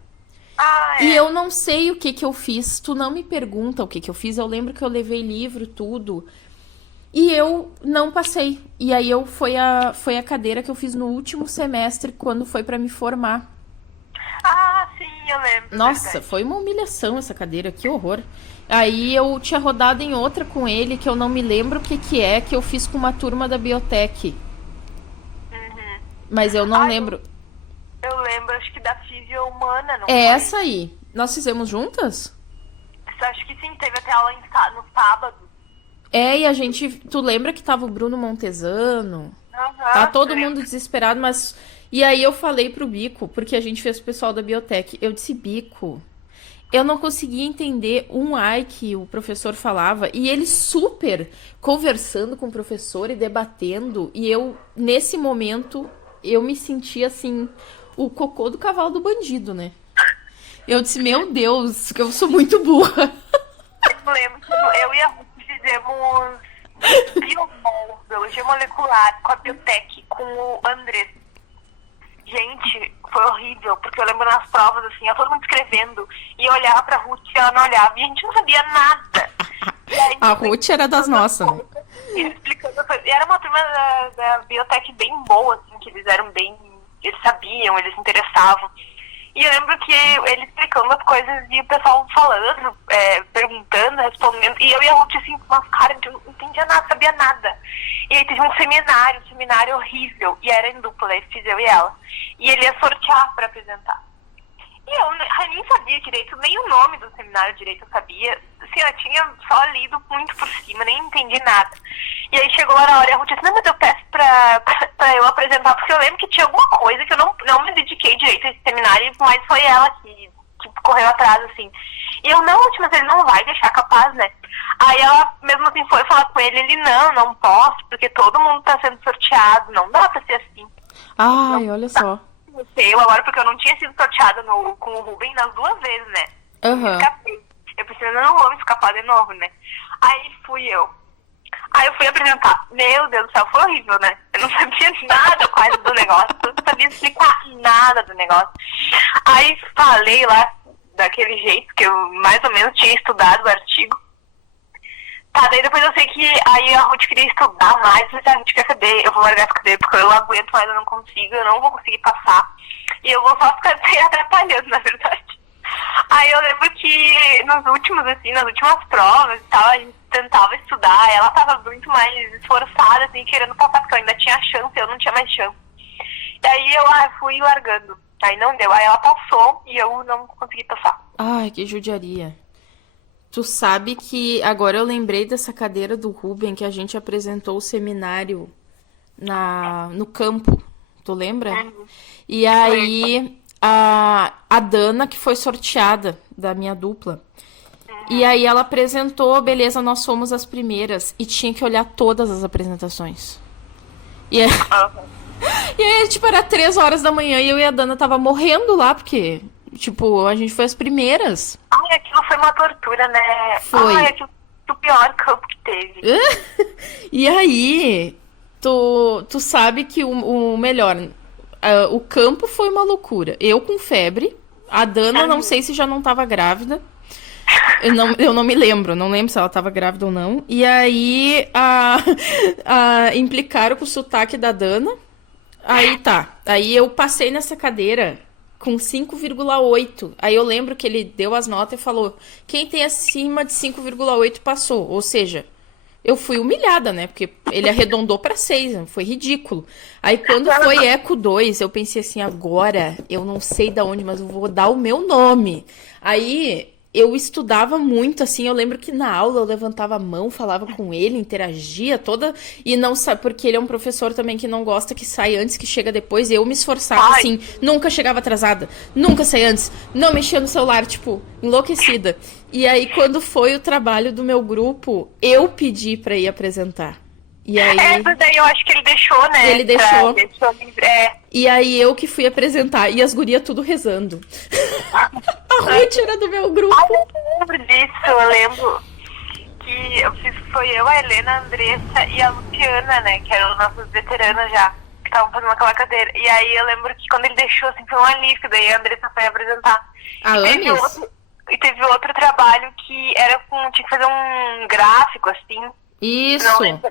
É. E eu não sei o que que eu fiz, tu não me pergunta o que que eu fiz, eu lembro que eu levei livro, tudo, e eu não passei. E aí foi a cadeira que eu fiz no último semestre, quando foi pra me formar. Sim, eu lembro. Nossa, verdade. foi uma humilhação essa cadeira, que horror. Aí eu tinha rodado em outra com ele, que eu não me lembro o que que é, que eu fiz com uma turma da Biotech. Uhum. Mas eu não lembro. Eu lembro, acho que da fisio humana, não É foi? essa aí. Nós fizemos juntas? Acho que sim, teve até aula no sábado. E a gente... Tu lembra que tava o Bruno Montesano? Tá todo mundo desesperado, mas... E aí eu falei pro Bico, porque a gente fez o pessoal da Biotech. Eu disse, Bico, eu não conseguia entender um ai que o professor falava. E ele super conversando com o professor e debatendo. E eu, nesse momento, eu me senti assim, o cocô do cavalo do bandido, né? Eu disse, meu Deus, que eu sou muito burra. Eu lembro que eu e a Ruth fizemos biologia molecular com a Biotech, com o André. Gente, foi horrível, porque eu lembro nas provas, assim, eu todo mundo escrevendo, e eu olhava pra Ruth e ela não olhava, e a gente não sabia nada. Aí, a Ruth era das nossas, né? E era uma turma da Biotech bem boa, assim, que eles eram bem... Eles sabiam, eles se interessavam. E eu lembro que ele explicando as coisas e o pessoal falando, perguntando, respondendo. E eu e a Ruth, assim, com umas caras, eu não entendia nada, sabia nada. E aí teve um seminário horrível. E era em dupla, aí fiz eu e ela. E ele ia sortear pra apresentar. E eu nem sabia direito, nem o nome do seminário direito eu sabia. Assim, eu tinha só lido muito por cima, nem entendi nada. E aí chegou lá na hora e a Ruth disse, não, mas eu peço pra eu apresentar, porque eu lembro que tinha alguma coisa que eu não me dediquei direito a esse seminário, mas foi ela que correu atrás, assim. E eu, não, Ruth, mas ele não vai deixar capaz, né? Aí ela, mesmo assim, foi falar com ele, não posso, porque todo mundo tá sendo sorteado, não dá pra ser assim. Ai, não, olha só. Eu agora, porque eu não tinha sido sorteada com o Ruben nas 2 vezes, né? Escapei. Eu pensei, não vou me escapar de novo, né? Aí fui eu. Aí eu fui apresentar. Meu Deus do céu, foi horrível, né? Eu não sabia nada quase do negócio. Eu não sabia explicar nada do negócio. Aí falei lá, daquele jeito, que eu mais ou menos tinha estudado o artigo. Tá, daí depois eu sei que aí a Ruth queria estudar mais, eu disse, a Ruth quer saber, eu vou largar essa cadeira porque eu não aguento mais, eu não consigo, eu não vou conseguir passar. E eu vou só ficar atrapalhando, na verdade. Aí eu lembro que nas últimas provas e tal, a gente tentava estudar, ela tava muito mais esforçada, assim, querendo passar, porque eu ainda tinha chance, eu não tinha mais chance. E aí eu fui largando, aí não deu, aí ela passou e eu não consegui passar. Ai, que judiaria. Tu sabe que agora eu lembrei dessa cadeira do Ruben que a gente apresentou o seminário no campo. Tu lembra? E aí a Dana, que foi sorteada da minha dupla. E aí ela apresentou, beleza, nós fomos as primeiras. E tinha que olhar todas as apresentações. E aí, tipo, era 3 horas da manhã e eu e a Dana tava morrendo lá, porque, tipo, a gente foi as primeiras. Ai, aquilo foi uma tortura, né? Foi. Ai, é o pior campo que teve. E aí, tu sabe que o melhor, o campo foi uma loucura. Eu com febre, a Dana não sei se já não tava grávida. Eu não me lembro, não lembro se ela tava grávida ou não. E aí, implicaram com o sotaque da Dana. Aí tá, aí eu passei nessa cadeira com 5,8. Aí eu lembro que ele deu as notas e falou: quem tem acima de 5,8 passou. Ou seja, eu fui humilhada, né? Porque ele arredondou pra 6, foi ridículo. Aí quando foi Eco 2, eu pensei assim: agora eu não sei da onde, mas eu vou dar o meu nome. Aí eu estudava muito, assim, eu lembro que na aula eu levantava a mão, falava com ele, interagia toda, e não sabe, porque ele é um professor também que não gosta que sai antes, que chega depois, e eu me esforçava, assim, nunca chegava atrasada, nunca saía antes, não mexia no celular, tipo, enlouquecida. E aí, quando foi o trabalho do meu grupo, eu pedi pra ir apresentar. E aí... mas daí eu acho que ele deixou, né? Ele deixou. Livre. E aí eu que fui apresentar, e as gurias tudo rezando. A Ruth era do meu grupo. Eu lembro disso, eu lembro que foi eu, a Helena, a Andressa e a Luciana, né? Que eram nossas veteranas já, que estavam fazendo aquela cadeira. E aí eu lembro que quando ele deixou, assim, foi um alívio, daí a Andressa foi apresentar. E teve outro trabalho que era tinha que fazer um gráfico, assim. Isso. Não lembro,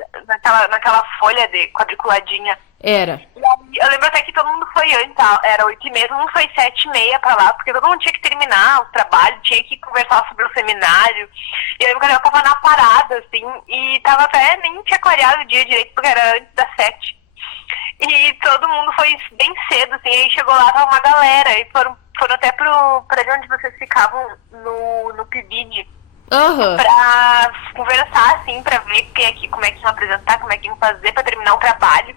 naquela folha de quadriculadinha. Era. Eu lembro até que todo mundo foi antes, era 8h30, todo mundo foi 7h30 pra lá, porque todo mundo tinha que terminar o trabalho, tinha que conversar sobre o seminário. E eu lembro que eu tava na parada, assim, e tava até, nem tinha clareado o dia direito, porque era antes das 7. E todo mundo foi bem cedo, assim, aí chegou lá, tava uma galera, e foram até pra ali onde vocês ficavam, no PIBID. Pra conversar, assim, pra ver como é que iam apresentar, como é que iam fazer pra terminar o trabalho.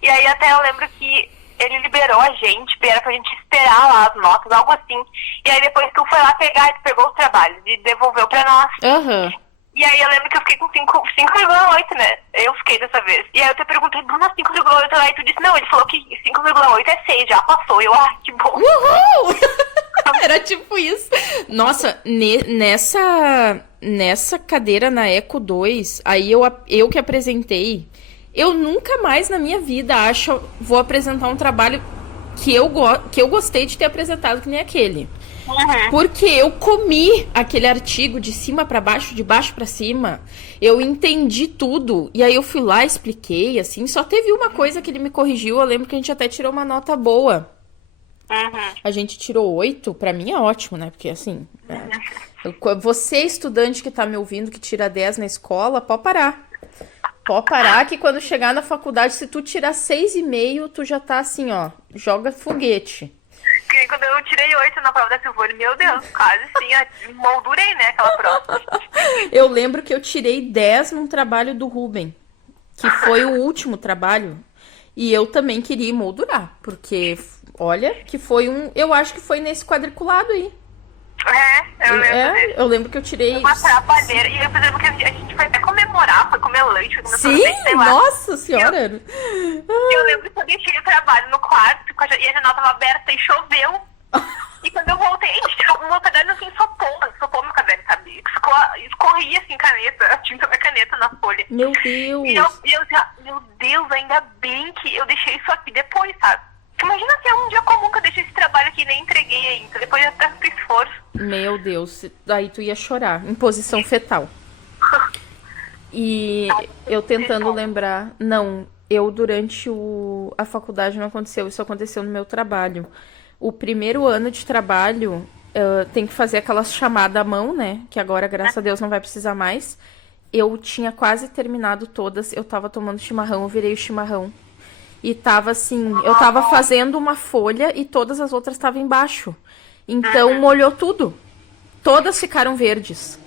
E aí até eu lembro que ele liberou a gente, era pra gente esperar lá as notas, algo assim. E aí depois tu foi lá pegar e tu pegou os trabalhos e devolveu pra nós. E aí eu lembro que eu fiquei com 5,8, né? Eu fiquei dessa vez. E aí eu te perguntei, Bruna, 5,8 lá? E tu disse, não, ele falou que 5,8 é 6, já passou. E eu, que bom. Uhul! Era tipo isso. Nossa, nessa cadeira na Eco 2, aí eu que apresentei, eu nunca mais na minha vida vou apresentar um trabalho que eu gostei de ter apresentado que nem aquele. Porque eu comi aquele artigo de cima pra baixo, de baixo pra cima. Eu entendi tudo. E aí eu fui lá, expliquei, assim. Só teve uma coisa que ele me corrigiu. Eu lembro que a gente até tirou uma nota boa. A gente tirou 8. Pra mim é ótimo, né? Porque, assim... Você, estudante que tá me ouvindo, que tira 10 na escola, pode parar. Pode parar que quando chegar na faculdade, se tu tirar 6,5, tu já tá assim, ó. Joga foguete. Quando eu tirei 8 na prova da Silvone, meu Deus, quase sim, moldurei, né, aquela prova. Eu lembro que eu tirei 10 num trabalho do Ruben, que foi o último trabalho, e eu também queria moldurar, porque, olha, que foi eu acho que foi nesse quadriculado aí. Eu lembro dele. Eu lembro que eu tirei... Uma trabalheira, e eu lembro que a gente foi até comemorar, foi comer lanche, foi comer sorvete, sei lá. Nossa senhora! Eu lembro que eu deixei o trabalho no quarto, e a janela tava aberta e choveu. E quando eu voltei, o meu caderno assim sopou meu caderno, sabe? Escorria assim caneta, a tinta da caneta na folha. Meu Deus! E eu já, meu Deus, ainda bem que eu deixei isso aqui depois, sabe? Imagina se é um dia comum que eu deixei esse trabalho aqui e nem entreguei ainda, depois de tanto esforço. Meu Deus, daí tu ia chorar, em posição fetal. E eu tentando lembrar... Não, eu durante a faculdade não aconteceu, isso aconteceu no meu trabalho. O primeiro ano de trabalho, tem que fazer aquelas chamadas à mão, né? Que agora, graças a Deus, não vai precisar mais. Eu tinha quase terminado todas, eu tava tomando chimarrão, eu virei o chimarrão. E tava assim, eu tava fazendo uma folha e todas as outras estavam embaixo. Então, molhou tudo. Todas ficaram verdes.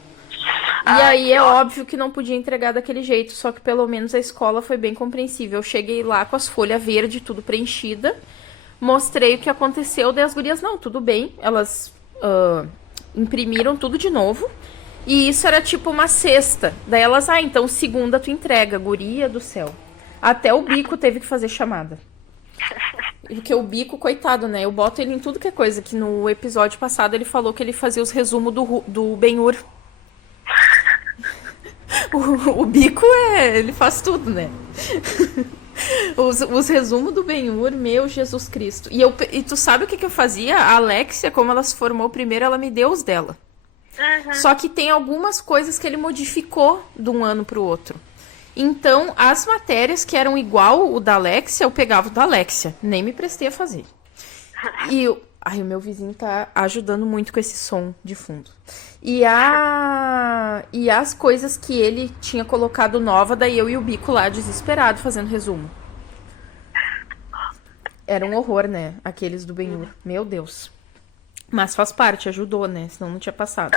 E aí é óbvio que não podia entregar daquele jeito, só que pelo menos a escola foi bem compreensível. Eu cheguei lá com as folhas verdes, tudo preenchida, mostrei o que aconteceu, daí as gurias, não, tudo bem. Elas imprimiram tudo de novo. E isso era tipo uma sexta. Daí elas, então segunda tu entrega, guria do céu. Até o bico teve que fazer chamada. Porque o Bico, coitado, né? Eu boto ele em tudo que é coisa. Que no episódio passado ele falou que ele fazia os resumos do Ben-Hur. O Bico ele faz tudo, né? Os resumos do Ben-Hur, meu Jesus Cristo. E tu sabe o que eu fazia? A Alexia, como ela se formou primeiro, ela me deu os dela. Só que tem algumas coisas que ele modificou de um ano pro outro. Então, as matérias que eram igual o da Alexia, eu pegava o da Alexia. Nem me prestei a fazer. Ai, o meu vizinho tá ajudando muito com esse som de fundo. E as coisas que ele tinha colocado nova, daí eu e o Bico lá, desesperado, fazendo resumo. Era um horror, né? Aqueles do Ben-Hur. Meu Deus. Mas faz parte, ajudou, né? Senão não tinha passado.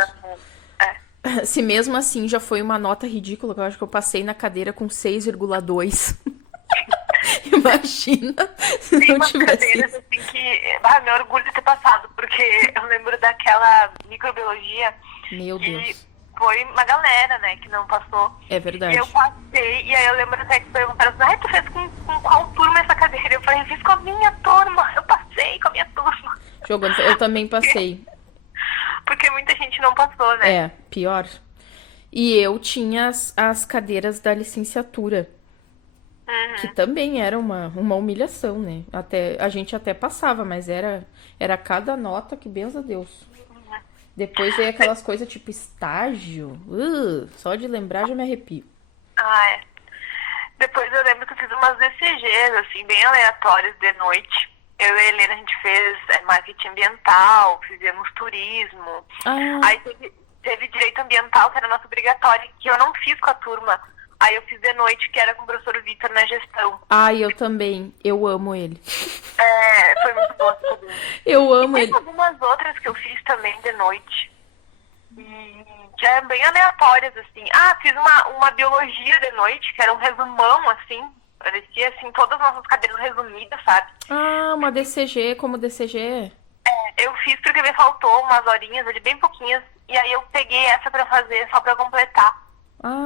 Se mesmo assim já foi uma nota ridícula, que eu acho que eu passei na cadeira com 6,2. Imagina se Tem não umas tivesse cadeiras isso. assim que. Ah, meu orgulho de ter passado, porque eu lembro daquela microbiologia Meu que Deus. foi uma galera, né, que não passou. É verdade. E eu passei, e aí eu lembro até que perguntaram assim, tu fez com qual turma essa cadeira? Eu falei, fiz com a minha turma, eu passei com a minha turma. Jogando. Eu também passei. Porque muita gente não passou, né? É, pior. E eu tinha as cadeiras da licenciatura. Que também era uma humilhação, né? A gente até passava, mas era cada nota que, benza a Deus. Depois veio aquelas coisas tipo estágio. Só de lembrar já me arrepio. Ah, é. Depois eu lembro que eu fiz umas DCGs, assim, bem aleatórias de noite. Eu e a Helena, a gente fez marketing ambiental, fizemos turismo. Aí teve direito ambiental, que era nosso obrigatório, que eu não fiz com a turma. Aí eu fiz de noite, que era com o professor Vitor na gestão. Eu também. Eu amo ele. Foi muito bom essa cadeira. Eu amo E ele. tem algumas outras que eu fiz também de noite. E que eram bem aleatórias, assim. Fiz uma biologia de noite, que era um resumão, assim. Parecia, assim, todas as nossas cadeiras resumidas, sabe? Uma DCG, como DCG. Eu fiz porque me faltou umas horinhas ali, bem pouquinhas. E aí eu peguei essa pra fazer, só pra completar.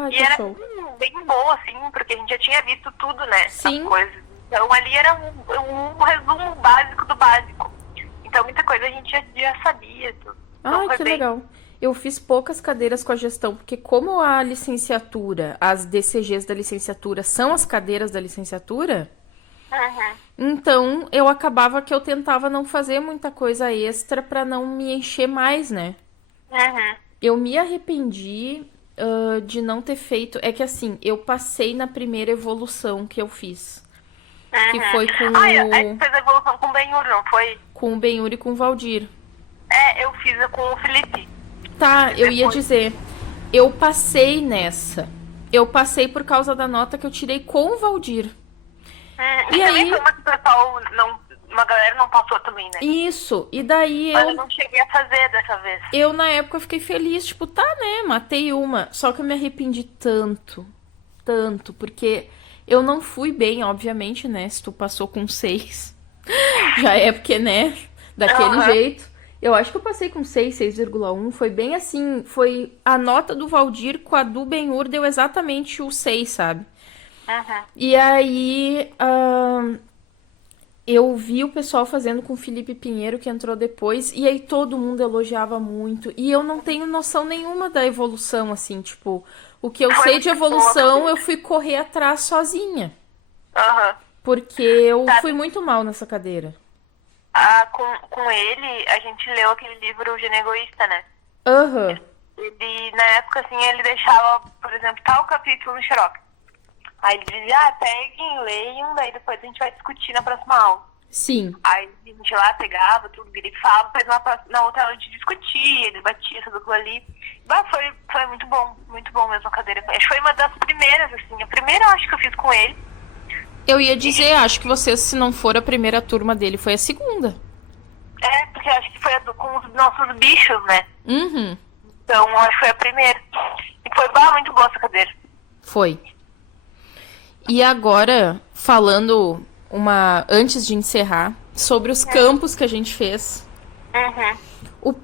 E Que era show. bem boa, assim, porque a gente já tinha visto tudo, né? Sim. As coisas. Então ali era um resumo básico do básico. Então muita coisa a gente já sabia. Tudo. Então, foi Que bem... legal. Eu fiz poucas cadeiras com a gestão, porque como a licenciatura, as DCGs da licenciatura são as cadeiras da licenciatura, então eu acabava que eu tentava não fazer muita coisa extra pra não me encher mais, né? Eu me arrependi de não ter feito. É que assim, eu passei na primeira evolução que eu fiz. Que foi com Aí fez a evolução com o Ben-Hur, não foi? com o Ben-Hur e com o Valdir. Eu fiz com o Felipe. Tá, eu ia dizer, eu passei nessa. Eu passei por causa da nota que eu tirei com o Valdir. E também foi uma que o pessoal, uma galera não passou também, né? Isso, e daí Mas eu não cheguei a fazer dessa vez. eu na época fiquei feliz, tipo, tá, né, matei uma. Só que eu me arrependi tanto, porque eu não fui bem, obviamente, né, se tu passou com 6. Já é porque, né, daquele jeito. Eu acho que eu passei com 6,1. Foi bem assim, foi a nota do Valdir com a do Ben-Hur deu exatamente o 6, sabe? E aí, eu vi o pessoal fazendo com o Felipe Pinheiro, que entrou depois, e aí todo mundo elogiava muito. E eu não tenho noção nenhuma da evolução, assim, tipo, o que eu sei de evolução, eu fui correr atrás sozinha. Porque eu fui muito mal nessa cadeira. Com ele, a gente leu aquele livro O Gênio Egoísta, né? Ele, na época, assim, ele deixava, por exemplo, tal capítulo no xerox. Aí ele dizia, peguem, leiam, daí depois a gente vai discutir na próxima aula. Sim. Aí a gente lá pegava tudo, grifava, depois na outra aula a gente discutia, debatia sobre aquilo ali. Foi muito bom mesmo a cadeira. Acho que foi uma das primeiras, assim. A primeira eu acho que eu fiz com ele. Eu ia dizer, acho que você, se não for a primeira turma dele, foi a segunda. Porque eu acho que foi com os nossos bichos, né? Então, eu acho que foi a primeira. E foi muito boa essa cadeira. Foi. E agora, falando antes de encerrar, sobre os campos que a gente fez.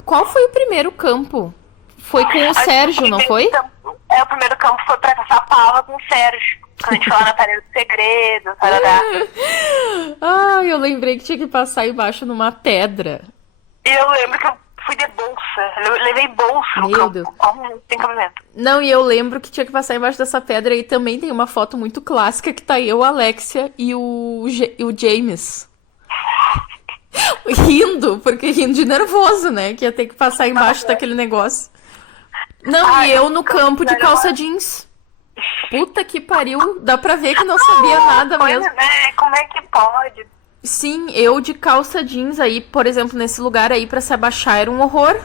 Qual foi o primeiro campo? Foi com o Sérgio, não foi? O primeiro campo foi pra Caçapava com o Sérgio. Quando a gente foi lá na Parede do Segredo, tarará. Ah, eu lembrei que tinha que passar embaixo numa pedra. E eu lembro que eu fui de bolsa. Eu levei bolsa no Meu campo. Deus. Tem cabimento. Não, e eu lembro que tinha que passar embaixo dessa pedra e também tem uma foto muito clássica que tá eu, a Alexia e o James. Rindo, porque rindo de nervoso, né? Que ia ter que passar embaixo daquele negócio. Não, Ai, e eu no campo de melhor. calça jeans. Puta que pariu, dá pra ver que não sabia nada Coisa, mesmo. né? Como é que pode? Sim, eu de calça jeans aí, por exemplo, nesse lugar aí pra se abaixar era um horror.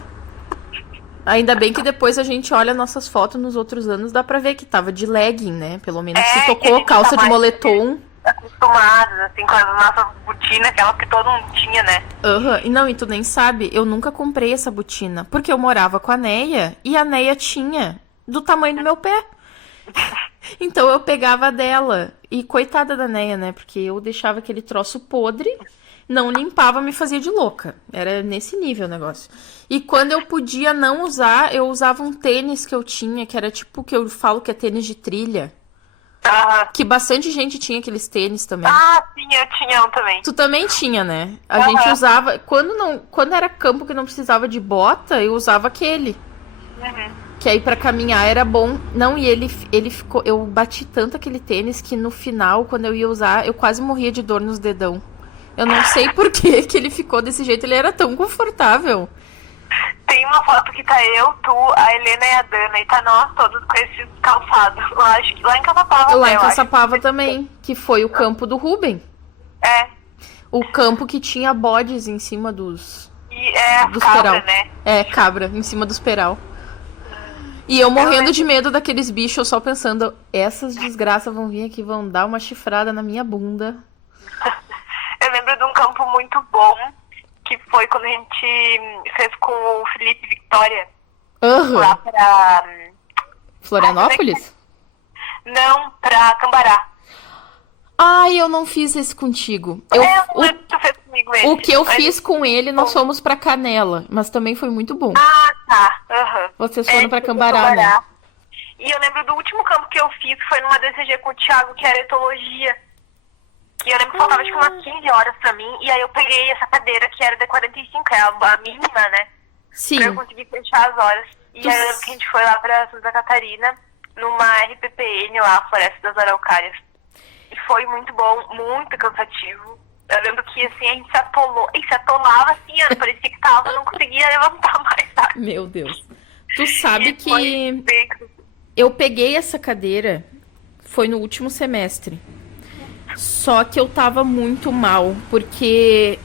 Ainda bem que depois a gente olha nossas fotos nos outros anos, dá pra ver que tava de legging, né? Pelo menos se Que a tocou gente calça tá de mais moletom. acostumados, assim, com as nossas botinas, aquelas que todo mundo tinha, né? Aham, e não, e tu nem sabe, eu nunca comprei essa botina, porque eu morava com a Neia, e a Neia tinha do tamanho do meu pé. Então eu pegava a dela, e coitada da Neia, né, porque eu deixava aquele troço podre, não limpava, me fazia de louca. Era nesse nível o negócio. E quando eu podia não usar, eu usava um tênis que eu tinha, que era tipo, que eu falo que é tênis de trilha. Aham. Que bastante gente tinha aqueles tênis também. Ah, sim, eu tinha um também. Tu também tinha, né? A gente usava. Quando era campo que não precisava de bota, eu usava aquele. Uhum. Que aí pra caminhar era bom. Não, e ele ficou. Eu bati tanto aquele tênis que no final, quando eu ia usar, eu quase morria de dor nos dedão. Eu não sei por que ele ficou desse jeito, ele era tão confortável. Tem uma foto que tá eu, tu, a Helena e a Dana, e tá nós todos com esses calçados. Eu acho que lá em Caçapava. Lá né, em eu acho. Caçapava também, que foi o campo do Ruben. É. O campo que tinha bodes em cima dos E é dos cabra, peral. né? É, cabra, em cima dos peral. E eu morrendo de medo daqueles bichos, só pensando, essas desgraças vão vir aqui, vão dar uma chifrada na minha bunda. Eu lembro de um campo muito bom, que foi quando a gente fez com o Felipe Victoria, lá Aham. pra... Florianópolis? Não, pra Cambará. Ai, eu não fiz esse contigo. Eu não lembro que tu fez comigo esse. O que eu mas- fiz com ele, nós fomos pra Canela, mas também foi muito bom. Ah, tá. Aham. Vocês foram pra foi Cambará, né? E eu lembro do último campo que eu fiz, que foi numa DCG com o Thiago, que era etologia. E eu lembro que faltava tipo umas 15 horas pra mim, e aí eu peguei essa cadeira que era de 45, é a mínima, né? Sim. Pra eu conseguir fechar as horas. E Tu aí eu lembro que a gente foi lá pra Santa Catarina, numa RPPN lá, Floresta das Araucárias. E foi muito bom, muito cansativo. Eu lembro que assim, a gente se atolou, e se atolava assim, parecia que tava, não conseguia levantar mais, sabe? Meu Deus. Tu sabe E foi que bem cansativo. eu peguei essa cadeira, foi no último semestre. Só que eu tava muito mal, porque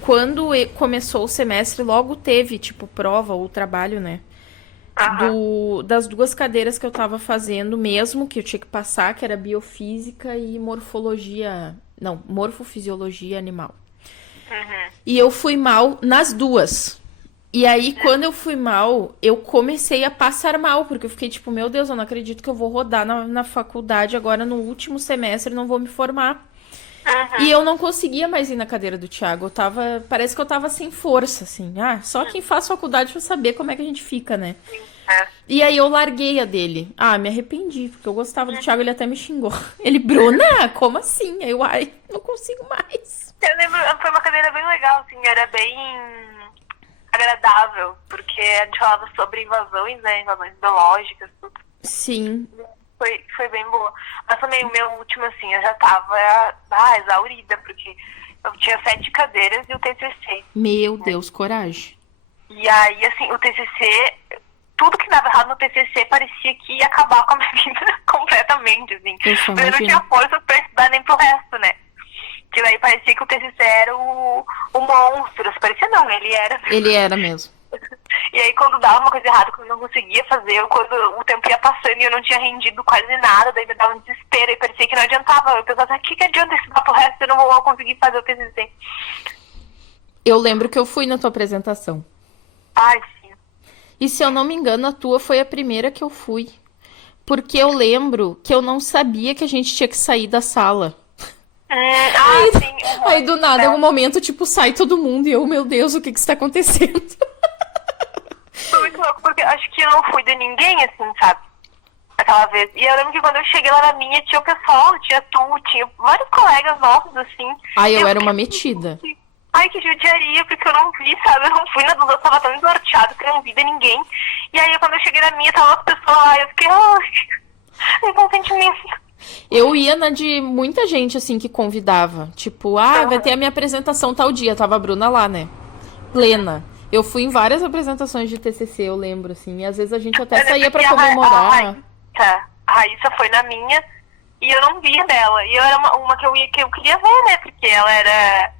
quando começou o semestre, logo teve, tipo, prova ou trabalho, né? Das duas cadeiras que eu tava fazendo mesmo, que eu tinha que passar, que era biofísica e morfologia... Não, morfofisiologia animal. E eu fui mal nas duas. E aí, quando eu fui mal, eu comecei a passar mal, porque eu fiquei tipo, meu Deus, eu não acredito que eu vou rodar na faculdade agora no último semestre, não vou me formar. E eu não conseguia mais ir na cadeira do Thiago. Parece que eu tava sem força, assim. Ah, só quem faz faculdade pra saber como é que a gente fica, né? E aí eu larguei a dele. Ah, me arrependi, porque eu gostava do Thiago, ele até me xingou. Ele, Bruna, como assim? Aí eu, ai, não consigo mais. Eu lembro, foi uma cadeira bem legal, assim, era bem agradável, porque a gente falava sobre invasões, né, invasões biológicas, tudo. Sim. Foi bem boa. Mas também o meu último, assim, eu já tava exaurida, porque eu tinha 7 cadeiras e o TCC. Meu Deus, coragem. E aí, assim, o TCC, tudo que dava errado no TCC parecia que ia acabar com a minha vida completamente, assim. Eu só Eu não imagino. tinha força pra estudar nem pro resto, né? Que daí parecia que o TCC era o monstro. Parecia não, ele era. Ele era mesmo. E aí quando dava uma coisa errada, quando eu não conseguia fazer, ou quando o tempo ia passando e eu não tinha rendido quase nada, daí me dava um desespero e parecia que não adiantava. Eu pensava, o que adianta estudar pro resto se eu não vou conseguir fazer o TCC? Eu lembro que eu fui na tua apresentação. Ai, sim. E se eu não me engano, a tua foi a primeira que eu fui. Porque eu lembro que eu não sabia que a gente tinha que sair da sala. Sim. Aí do nada, em algum momento, tipo, sai todo mundo e eu, meu Deus, o que está acontecendo? Foi muito louco, porque acho que eu não fui de ninguém, assim, sabe? naquela vez. E eu lembro que quando eu cheguei lá na minha, tinha o pessoal, tinha tu, tinha vários colegas nossos, assim. Ai, eu era uma metida. Ai, que judiaria, porque eu não vi, sabe? Eu não fui na dos outros, tava tão desnorteado que eu não vi de ninguém. E aí, quando eu cheguei na minha, tava as pessoas lá, eu fiquei, ai, bom sentimento. Eu ia na de muita gente, assim, que convidava. Tipo, vai ter a minha apresentação tal dia. Tava a Bruna lá, né? Plena. Eu fui em várias apresentações de TCC, eu lembro, assim. E às vezes a gente até saía pra comemorar. A Raíssa foi na minha e eu não via dela. E eu era uma que eu queria ver, né? Porque ela era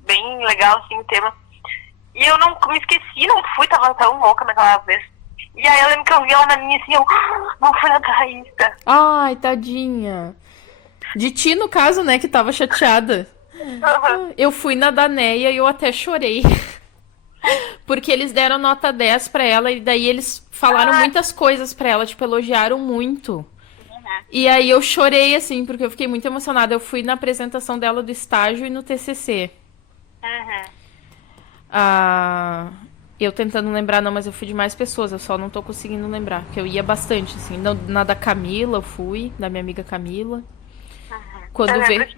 bem legal, assim, o tema. E eu não me esqueci, não fui, tava tão louca naquela vez. E aí eu lembro que eu vi ela na minha, assim, eu não fui na da Raíssa. Ai, tadinha. De ti, no caso, né, que tava chateada. Eu fui na da Neia e eu até chorei. Porque eles deram nota 10 pra ela e daí eles falaram muitas coisas pra ela, tipo, elogiaram muito. E aí eu chorei, assim, porque eu fiquei muito emocionada. Eu fui na apresentação dela do estágio e no TCC. Eu tentando lembrar, não, mas eu fui de mais pessoas, eu só não tô conseguindo lembrar. Porque eu ia bastante, assim. Na da Camila eu fui, da minha amiga Camila. Quando eu lembro que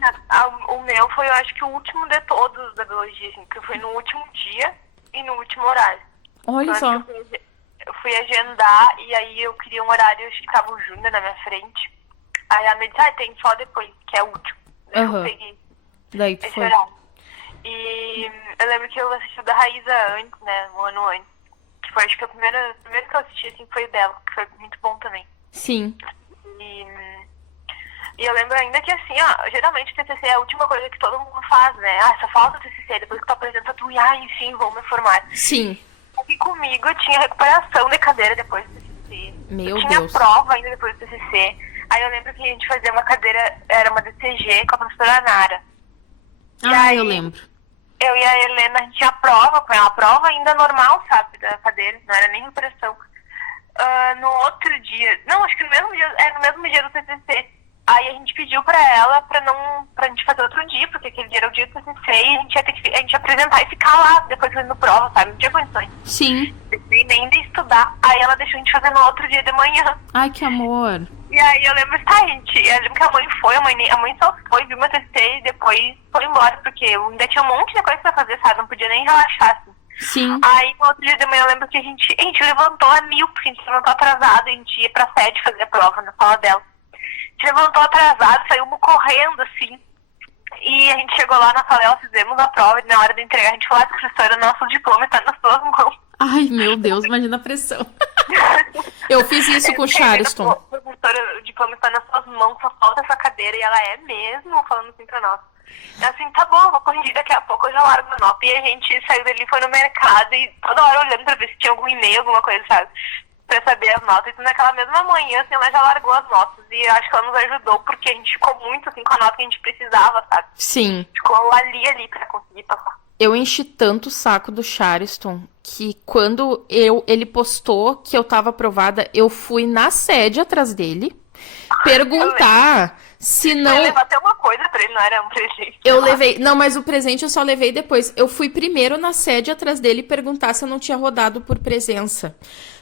o meu foi, eu acho que o último de todos da biologia, assim, que foi no último dia e no último horário. Olha só. Eu fui agendar e aí eu queria um horário, acho que tava o Júnior na minha frente. Aí ela me disse, tem só depois, que é o último. Daí eu peguei daí tu esse foi. horário. E eu lembro que eu assisti o da Raíza antes, né, um ano antes. Que foi, acho que o primeiro que eu assisti, assim, foi o dela, que foi muito bom também. Sim. E eu lembro ainda que, assim, geralmente o TCC é a última coisa que todo mundo faz, né? Só falta o TCC, depois que tu apresenta tu, enfim, vou me formar. Sim. E comigo eu tinha recuperação de cadeira depois do TCC. Meu eu tinha Deus. prova ainda depois do TCC. Aí eu lembro que a gente fazia uma cadeira, era uma DCG com a professora Nara. E aí, eu lembro. Eu e a Helena, a gente tinha prova com ela, a prova ainda normal, sabe, da cadeira, não era nem impressão. No outro dia, não, acho que no mesmo dia do TCC, aí a gente pediu pra ela pra gente fazer outro dia, porque aquele dia era o dia do TCC e a gente ia ter que apresentar e ficar lá, depois fazendo prova, sabe, não tinha condições. Sim. Nem de estudar, aí ela deixou a gente fazer no outro dia de manhã. Ai, que amor. E aí eu lembro, eu lembro que a mãe foi, a mãe só foi, viu meu TCC e depois foi embora, porque eu ainda tinha um monte de coisa pra fazer, sabe, não podia nem relaxar, assim. Sim. Aí no outro dia de manhã eu lembro que a gente levantou a mil, porque a gente levantou atrasado, a gente ia pra sede fazer a prova na sala dela. A gente levantou atrasado, saímos correndo, assim, e a gente chegou lá na sala dela, fizemos a prova, e na hora de entregar a gente falou, professora, nosso diploma está nas suas mãos. Ai, meu Deus, imagina a pressão. Eu fiz isso com o Chariston. Professora, o diploma está nas suas mãos, só falta essa cadeira, e ela é mesmo, falando assim pra nós. Assim, tá bom, vou corrigir daqui a pouco, eu já largo a nota. E a gente saiu dali, foi no mercado, e toda hora olhando pra ver se tinha algum e-mail, alguma coisa, sabe? Pra saber as notas. E naquela mesma manhã, assim, ela já largou as notas. E eu acho que ela nos ajudou, porque a gente ficou muito, assim, com a nota que a gente precisava, sabe? Sim. Ficou ali pra conseguir passar. Eu enchi tanto o saco do Chariston que quando ele postou que eu tava aprovada, eu fui na sede atrás dele perguntar se não... Eu levei até uma coisa pra ele, não era um presente. Eu levei... Não, mas o presente eu só levei depois. Eu fui primeiro na sede atrás dele perguntar se eu não tinha rodado por presença.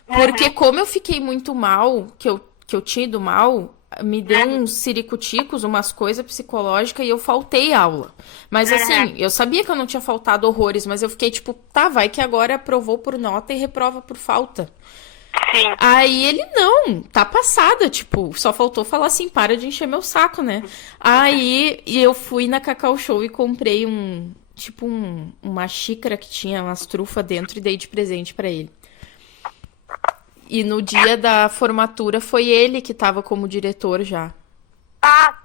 Porque como eu fiquei muito mal, que eu tinha ido mal, me deu uns siricuticos, umas coisas psicológicas e eu faltei aula. Mas assim, eu sabia que eu não tinha faltado horrores, mas eu fiquei tipo, vai que agora aprovou por nota e reprova por falta. Sim. Aí ele, não, tá passada, tipo, só faltou falar assim, para de encher meu saco, né? Aí eu fui na Cacau Show e comprei uma xícara que tinha umas trufas dentro e dei de presente pra ele. E no dia da formatura foi ele que tava como diretor já.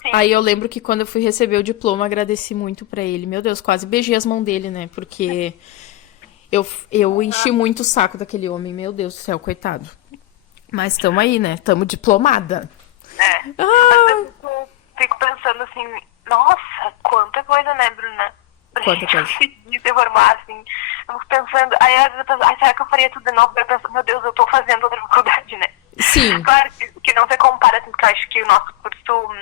Sim. Aí eu lembro que quando eu fui receber o diploma, agradeci muito pra ele. Meu Deus, quase beijei as mãos dele, né? Porque eu enchi muito o saco daquele homem. Meu Deus do céu, coitado. Mas tamo aí, né? Tamo diplomada. Às vezes eu fico pensando assim, nossa, quanta coisa, né, Bruna? Quanta coisa. De se formar, assim. Eu fico pensando, aí às vezes eu penso, será que eu faria tudo de novo? Eu penso, meu Deus, eu tô fazendo outra faculdade, né? Sim. Claro que não se compara, assim, porque eu acho que o nosso curso,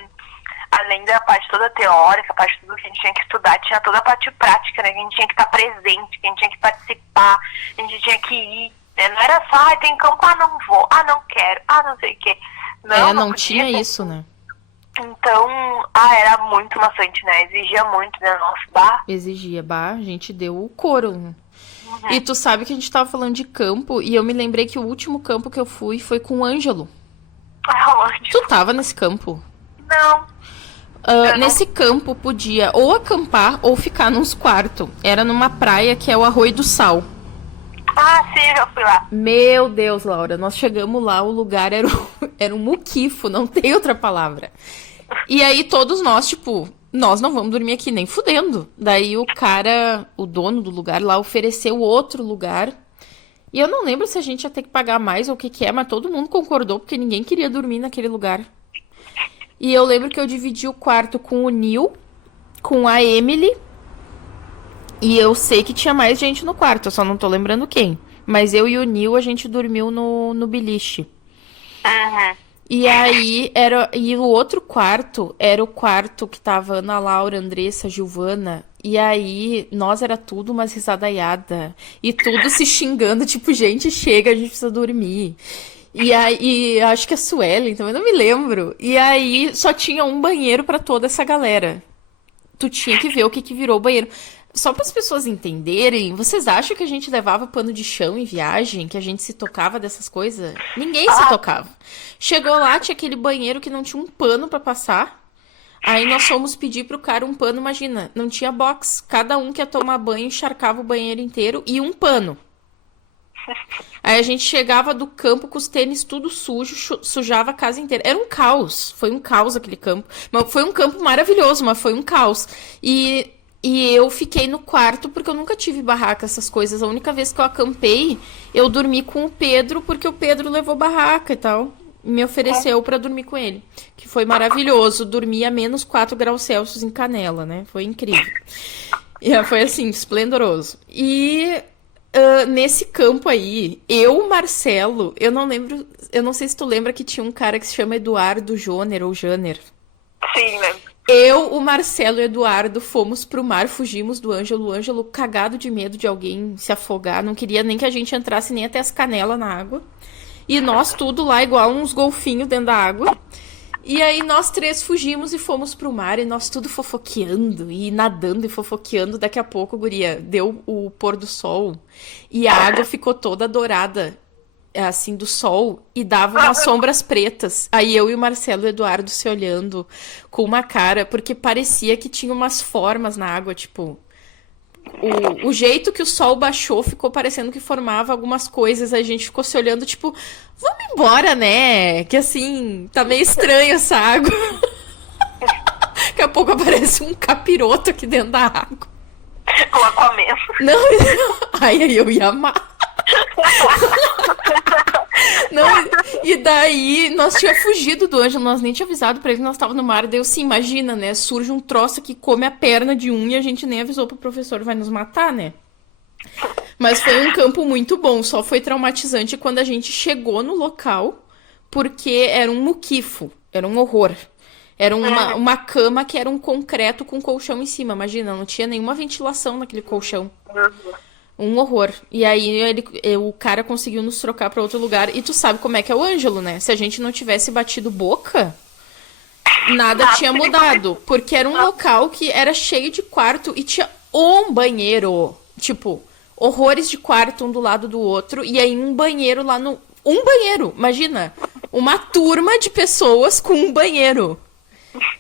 além da parte toda teórica, a parte tudo que a gente tinha que estudar, tinha toda a parte prática, né? Que a gente tinha que estar presente, que a gente tinha que participar, a gente tinha que ir, né? Não era só, tem campo, não vou, não quero, não sei o quê. Não podia tinha ter. isso, né? Então, era muito maçante, né? Exigia muito, né? Nossa, bah. Exigia, bah, a gente deu o couro, né? E tu sabe que a gente tava falando de campo, e eu me lembrei que o último campo que eu fui foi com o Ângelo. Aonde? Tu tava nesse campo? Não. Eu Nesse campo podia ou acampar ou ficar nos quartos. Era numa praia que é o Arroio do Sal. Sim, eu fui lá. Meu Deus, Laura, nós chegamos lá, o lugar era um muquifo, não tem outra palavra. E aí todos nós, tipo, nós não vamos dormir aqui nem fudendo. Daí o cara, o dono do lugar lá, ofereceu outro lugar. E eu não lembro se a gente ia ter que pagar mais ou o que que é, mas todo mundo concordou, porque ninguém queria dormir naquele lugar. E eu lembro que eu dividi o quarto com o Neil, com a Emily. E eu sei que tinha mais gente no quarto, eu só não tô lembrando quem. Mas eu e o Neil, a gente dormiu no beliche. Uhum. E aí, e o outro quarto era o quarto que tava Ana Laura, Andressa, Giovana. E aí, nós era tudo umas risadaiadas. E tudo se xingando, tipo, gente, chega, a gente precisa dormir. E aí, acho que a Suelen também, não me lembro. E aí, só tinha um banheiro pra toda essa galera. Tu tinha que ver o que virou o banheiro. Só para as pessoas entenderem, vocês acham que a gente levava pano de chão em viagem? Que a gente se tocava dessas coisas? Ninguém se tocava. Chegou lá, tinha aquele banheiro que não tinha um pano para passar. Aí nós fomos pedir pro cara um pano, imagina, não tinha box. Cada um que ia tomar banho encharcava o banheiro inteiro e um pano. Aí a gente chegava do campo com os tênis tudo sujo, sujava a casa inteira. Era um caos, foi um caos aquele campo. Mas foi um campo maravilhoso, mas foi um caos. E eu fiquei no quarto porque eu nunca tive barraca, essas coisas. A única vez que eu acampei, eu dormi com o Pedro porque o Pedro levou barraca e tal. E me ofereceu pra dormir com ele. Que foi maravilhoso. Dormi a menos 4 graus Celsius em Canela, né? Foi incrível. E foi assim, esplendoroso. E nesse campo aí, o Marcelo, eu não lembro, eu não sei se tu lembra que tinha um cara que se chama Eduardo Joner ou Janer. Sim, né? Eu, o Marcelo e o Eduardo fomos pro mar, fugimos do Ângelo. O Ângelo cagado de medo de alguém se afogar. Não queria nem que a gente entrasse nem até as canelas na água. E nós tudo lá igual uns golfinhos dentro da água. E aí nós 3 fugimos e fomos pro mar. E nós tudo fofoqueando e nadando e fofoqueando. Daqui a pouco, guria, deu o pôr do sol. E a água ficou toda dourada, assim, do sol, e dava umas sombras pretas. Aí eu e o Marcelo e o Eduardo se olhando com uma cara, porque parecia que tinha umas formas na água, tipo... O jeito que o sol baixou ficou parecendo que formava algumas coisas. Aí a gente ficou se olhando, tipo, vamos embora, né? Que assim, tá meio estranho essa água. Daqui a pouco aparece um capiroto aqui dentro da água. O Aquaman. Não, aí eu ia amar. Não, e daí nós tínhamos fugido do Ângelo, nós nem tinha avisado pra ele que nós tava no mar. Daí eu, sim, imagina, né? Surge um troço que come a perna de um e a gente nem avisou pro professor, vai nos matar, né? Mas foi um campo muito bom, só foi traumatizante quando a gente chegou no local, porque era um muquifo, era um horror. Era uma cama que era um concreto com colchão em cima, imagina, não tinha nenhuma ventilação naquele colchão. Um horror. E aí o cara conseguiu nos trocar pra outro lugar. E tu sabe como é que é o Ângelo, né? Se a gente não tivesse batido boca, nada tinha mudado. Porque era um local que era cheio de quarto e tinha um banheiro. Tipo, horrores de quarto um do lado do outro. E aí um banheiro lá no... Um banheiro, imagina. Uma turma de pessoas com um banheiro.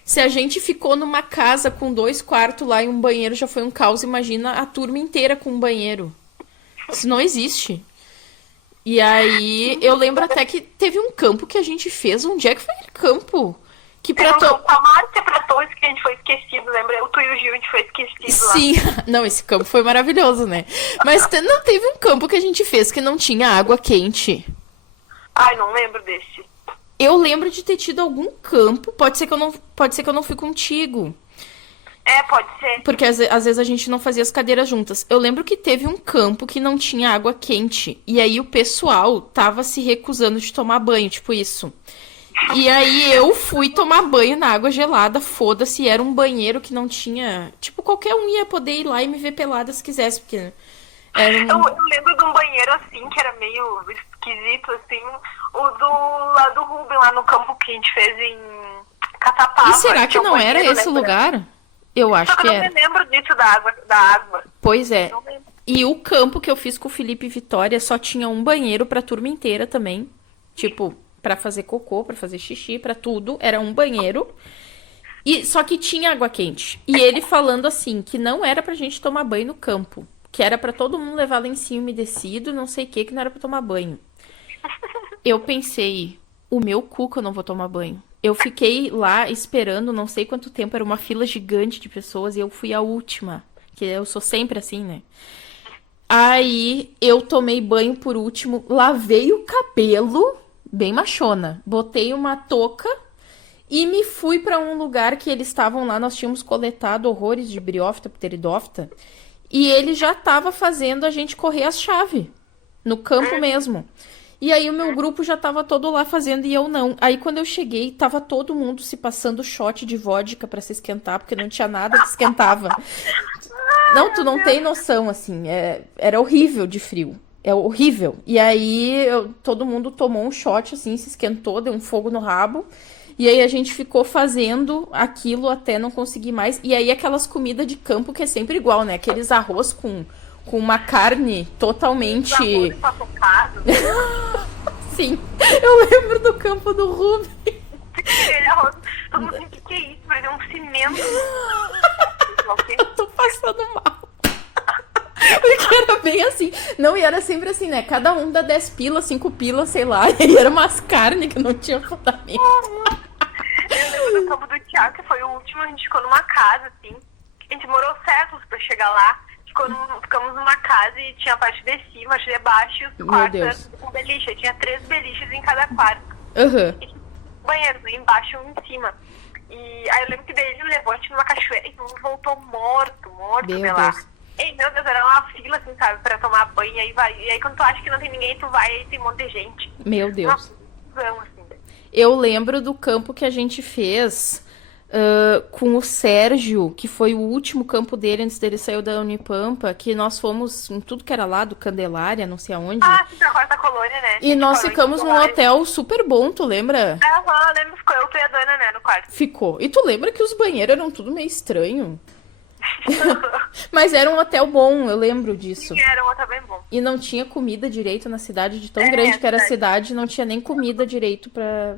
Se a gente ficou numa casa com 2 quartos lá e um banheiro já foi um caos, imagina a turma inteira com um banheiro. Isso não existe. E aí, eu lembro até que teve um campo que a gente fez. Onde é que foi aquele campo? Que pra A Márcia pra Torres que a gente foi esquecido, lembra? O Tu e o Gil, a gente foi esquecido lá. Sim, não, esse campo foi maravilhoso, né? Mas não teve um campo que a gente fez que não tinha água quente. Ai, não lembro desse. Eu lembro de ter tido algum campo. Pode ser que eu não fui contigo. Pode ser. Porque às vezes a gente não fazia as cadeiras juntas. Eu lembro que teve um campo que não tinha água quente. E aí o pessoal tava se recusando de tomar banho, tipo isso. E aí eu fui tomar banho na água gelada, foda-se. Era um banheiro que não tinha... Tipo, qualquer um ia poder ir lá e me ver pelada se quisesse, porque... Eu lembro de um banheiro assim, que era meio esquisito, assim. O lá do Ruben, lá no campo que a gente fez em Catapava. E será que é um não era banheiro, esse né, lugar? Eu acho Só que que eu não era. me lembro disso da água. Pois é. Não lembro. E o campo que eu fiz com o Felipe e Vitória só tinha um banheiro pra turma inteira também. Tipo, pra fazer cocô, pra fazer xixi, pra tudo. Era um banheiro. E só que tinha água quente. E ele falando assim, que não era pra gente tomar banho no campo. Que era pra todo mundo levar lencinho umedecido, não sei o que não era pra tomar banho. Eu pensei, o meu cu que eu não vou tomar banho. Eu fiquei lá esperando, não sei quanto tempo, era uma fila gigante de pessoas e eu fui a última. Que eu sou sempre assim, né? Aí eu tomei banho por último, lavei o cabelo, bem machona. Botei uma touca e me fui pra um lugar que eles estavam lá. Nós tínhamos coletado horrores de briófita, pteridófita. E ele já tava fazendo a gente correr as chaves. No campo mesmo. E aí o meu grupo já tava todo lá fazendo e eu não. Aí quando eu cheguei, tava todo mundo se passando shot de vodka pra se esquentar, porque não tinha nada que esquentava. Não, tu não tem noção, assim. Era horrível de frio. É horrível. E aí todo mundo tomou um shot, assim, se esquentou, deu um fogo no rabo. E aí a gente ficou fazendo aquilo até não conseguir mais. E aí aquelas comidas de campo que é sempre igual, né? Aqueles arroz com uma carne totalmente... Arroz empapocado. Sim, eu lembro do campo do Rubi. Aquele arroz. Todo mundo assim, que é isso? Vai ser um cimento. Eu tô passando mal. Porque era bem assim. Não, e era sempre assim, né? Cada um dá 10 pila, 5 pila, sei lá. E aí era umas carnes que não tinha fundamento. Eu lembro do campo do Thiago, que foi o último. A gente ficou numa casa, assim. A gente morou séculos pra chegar lá. Ficamos numa casa e tinha a parte de cima, a parte de baixo. E os quartos eram com beliche. Tinha 3 beliches em cada quarto. Uhum. E banheiros, um embaixo e um em cima. E aí eu lembro que daí ele levou a gente numa cachoeira e todo mundo voltou morto de lá. Ei, meu Deus, era uma fila, assim, sabe, pra tomar banho, e aí vai. E aí quando tu acha que não tem ninguém, tu vai e tem um monte de gente. Meu Deus. Nossa, assim. Eu lembro do campo que a gente fez com o Sérgio, que foi o último campo dele antes dele sair da Unipampa, que nós fomos em tudo que era lá, do Candelária, não sei aonde. Ah, sim, pra quarta colônia, né? E nós ficamos num hotel super bom, tu lembra? Aham, lembro, ficou eu, tu e a Dana, né, no quarto. Ficou. E tu lembra que os banheiros eram tudo meio estranho? Mas era um hotel bom, eu lembro disso. Sim, era um hotel bem bom. E não tinha comida direito na cidade, de tão grande que era a cidade, não tinha nem comida direito pra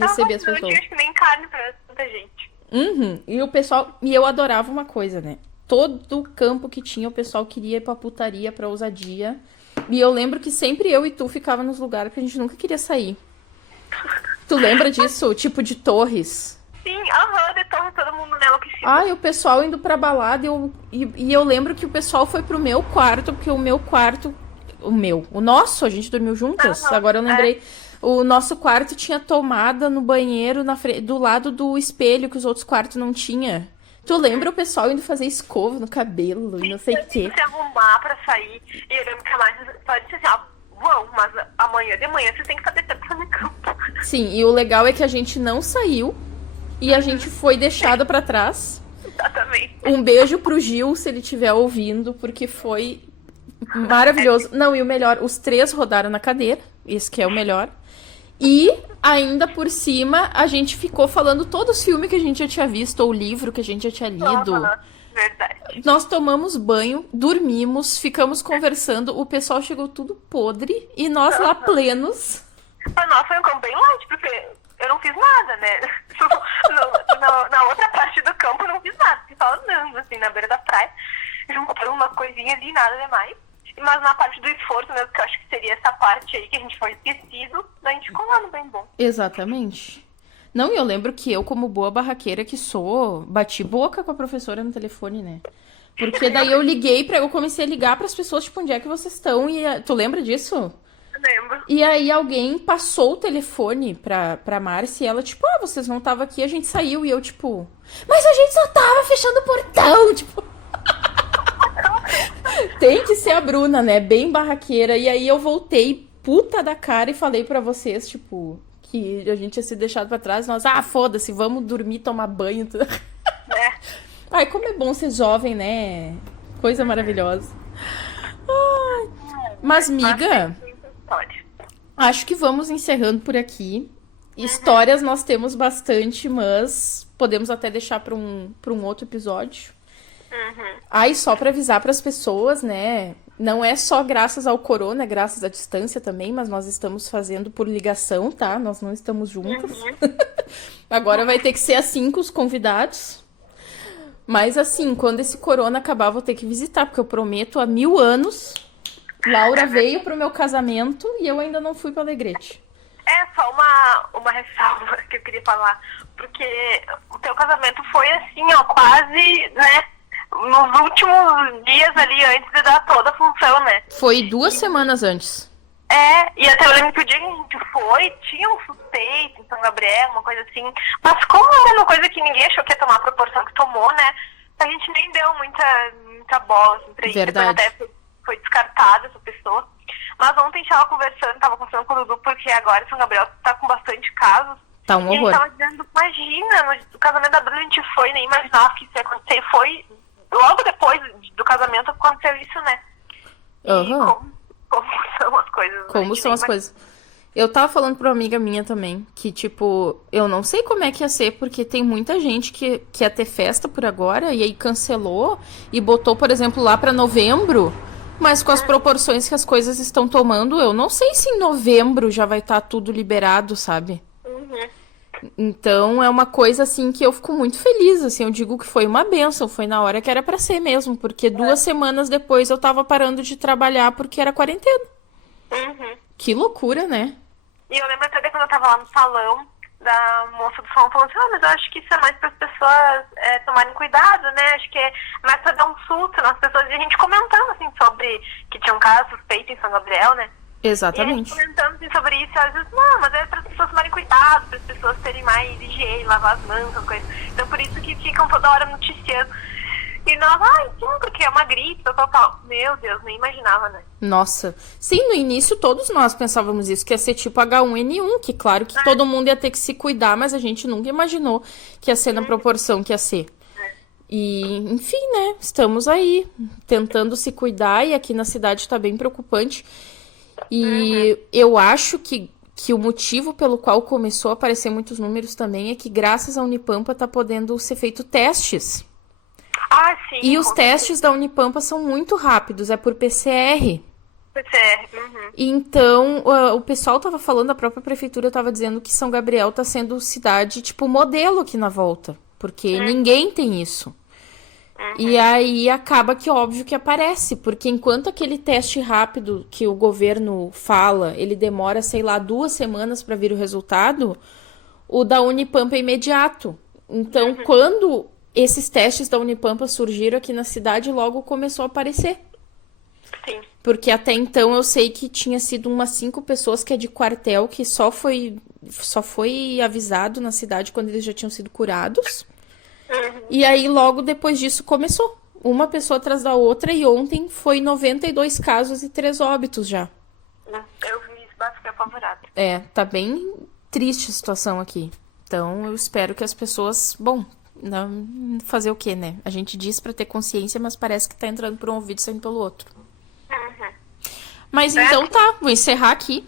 receber as pessoas. Não tinha, acho que nem carne pra tanta gente. Uhum. E o pessoal... E eu adorava uma coisa, né? Todo campo que tinha, o pessoal queria ir pra putaria, pra ousadia. E eu lembro que sempre eu e tu ficava nos lugares que a gente nunca queria sair. Tu lembra disso? Tipo de Torres. Sim, aham, de todo mundo nela que Ah, e o pessoal indo pra balada, e eu lembro que o pessoal foi pro meu quarto, porque o meu quarto... O nosso, a gente dormiu juntas, agora eu lembrei. O nosso quarto tinha tomada no banheiro, do lado do espelho, que os outros quartos não tinha. Tu lembra o pessoal indo fazer escova no cabelo e não sei o quê? Se arrumar pra sair, e eu lembro que a Márcia só disse assim, ó, vão, mas amanhã de manhã você tem que saber tanto no campo. Sim, e o legal é que a gente não saiu, e a gente foi deixada pra trás. Exatamente. Um beijo pro Gil, se ele estiver ouvindo, porque foi maravilhoso. Não, e o melhor, os 3 rodaram na cadeira, esse que é o melhor. E, ainda por cima, a gente ficou falando todos os filmes que a gente já tinha visto, ou o livro que a gente já tinha lido. Verdade. Nós tomamos banho, dormimos, ficamos conversando, o pessoal chegou tudo podre, e nós lá plenos. Pra nós foi um campo bem light, porque eu não fiz nada, né? Na outra parte do campo eu não fiz nada, fiquei só andando, assim, na beira da praia, juntando uma coisinha ali, nada demais. Mas na parte do esforço mesmo, que eu acho que seria essa parte aí que a gente foi esquecido, a gente ficou lá no bem bom. Exatamente. Não, e eu lembro que eu, como boa barraqueira que sou, bati boca com a professora no telefone, né? Porque daí eu comecei a ligar pras pessoas, tipo, onde é que vocês estão? E tu lembra disso? Lembro. E aí alguém passou o telefone pra Márcia e ela, tipo, vocês não estavam aqui, a gente saiu. E eu, tipo, mas a gente só tava fechando o portão, tipo... Tem que ser a Bruna, né? Bem barraqueira. E aí eu voltei puta da cara e falei pra vocês, tipo, que a gente tinha sido deixado pra trás. Nós, foda-se, vamos dormir, tomar banho. Ai, como é bom ser jovem, né? Coisa maravilhosa. Ai. Mas, miga, acho que vamos encerrando por aqui. Histórias nós temos bastante, mas podemos até deixar para um outro episódio. E só para avisar para as pessoas, né? Não é só graças ao corona, é graças à distância também, mas nós estamos fazendo por ligação, tá? Nós não estamos juntas. Agora vai ter que ser assim com os convidados. Mas assim, quando esse corona acabar, vou ter que visitar, porque eu prometo há 1000 anos. Laura veio pro meu casamento e eu ainda não fui para Alegrete. É só uma ressalva que eu queria falar, porque o teu casamento foi assim, ó, quase, né, nos últimos dias ali antes de dar toda a função, né? Foi 2 semanas antes. E até eu lembro que o dia que a gente foi, tinha um suspeito em São Gabriel, uma coisa assim, mas como era uma coisa que ninguém achou que ia tomar a proporção que tomou, né, a gente nem deu muita bola assim, pra isso. Verdade. Depois até foi descartada essa pessoa. Mas ontem a gente tava conversando com o Dudu, porque agora São Gabriel tá com bastante casos. Tá um E a gente horror. tava dizendo, imagina, no casamento da Bruna a gente foi, nem imaginava que isso ia acontecer. Foi logo depois do casamento aconteceu isso, né? E como são as coisas. Como são as coisas. Eu tava falando pra uma amiga minha também, que tipo, eu não sei como é que ia ser, porque tem muita gente que ia ter festa por agora, e aí cancelou, e botou, por exemplo, lá pra novembro. Mas com as proporções que as coisas estão tomando, eu não sei se em novembro já vai estar tudo liberado, sabe? Então é uma coisa assim que eu fico muito feliz, assim, eu digo que foi uma bênção, foi na hora que era pra ser mesmo, porque 2 semanas depois eu tava parando de trabalhar porque era quarentena. Que loucura, né? E eu lembro até de quando eu tava lá no salão, da moça do salão falando assim, mas eu acho que isso é mais para as pessoas tomarem cuidado, né? Acho que é mais para dar um susto nas pessoas. E a gente comentando, assim, sobre que tinha um caso suspeito em São Gabriel, né? Exatamente. E a gente comentando assim, sobre isso, e às vezes, não, mas é para as pessoas tomarem cuidado, para as pessoas terem mais higiene, lavar as mãos, essas coisas. Então por isso que ficam toda hora noticiando. E nós, sim, porque é uma gripe, tal. Meu Deus, nem imaginava, né? Nossa. Sim, no início todos nós pensávamos isso, que ia ser tipo H1N1, que claro que todo mundo ia ter que se cuidar, mas a gente nunca imaginou que ia ser na proporção que ia ser. E, enfim, né, estamos aí, tentando se cuidar, e aqui na cidade tá bem preocupante. E eu acho que o motivo pelo qual começou a aparecer muitos números também é que graças à Unipampa tá podendo ser feito testes. Sim. E os testes da Unipampa são muito rápidos, é por PCR. PCR. E então, o pessoal tava falando, a própria prefeitura tava dizendo que São Gabriel tá sendo cidade, tipo, modelo aqui na volta. Porque ninguém tem isso. E aí acaba que, óbvio, que aparece. Porque enquanto aquele teste rápido que o governo fala, ele demora, sei lá, 2 semanas para vir o resultado, o da Unipampa é imediato. Então, quando esses testes da Unipampa surgiram aqui na cidade, logo começou a aparecer. Sim. Porque até então eu sei que tinha sido umas 5 pessoas que é de quartel, que só foi avisado na cidade quando eles já tinham sido curados. E aí logo depois disso começou. Uma pessoa atrás da outra, e ontem foi 92 casos e 3 óbitos já. Eu vi isso, mas fiquei apavorada. Tá bem triste a situação aqui. Então eu espero que as pessoas... Bom, não fazer o quê, né? A gente diz pra ter consciência, mas parece que tá entrando por um ouvido e saindo pelo outro. Mas então tá, vou encerrar aqui.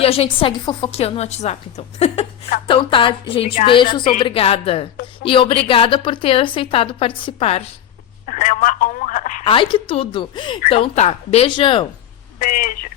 E a gente segue fofoqueando no WhatsApp, então. Então tá, gente, obrigada, beijos, obrigada. E obrigada por ter aceitado participar. É uma honra. Ai, que tudo. Então tá, beijão. Beijo.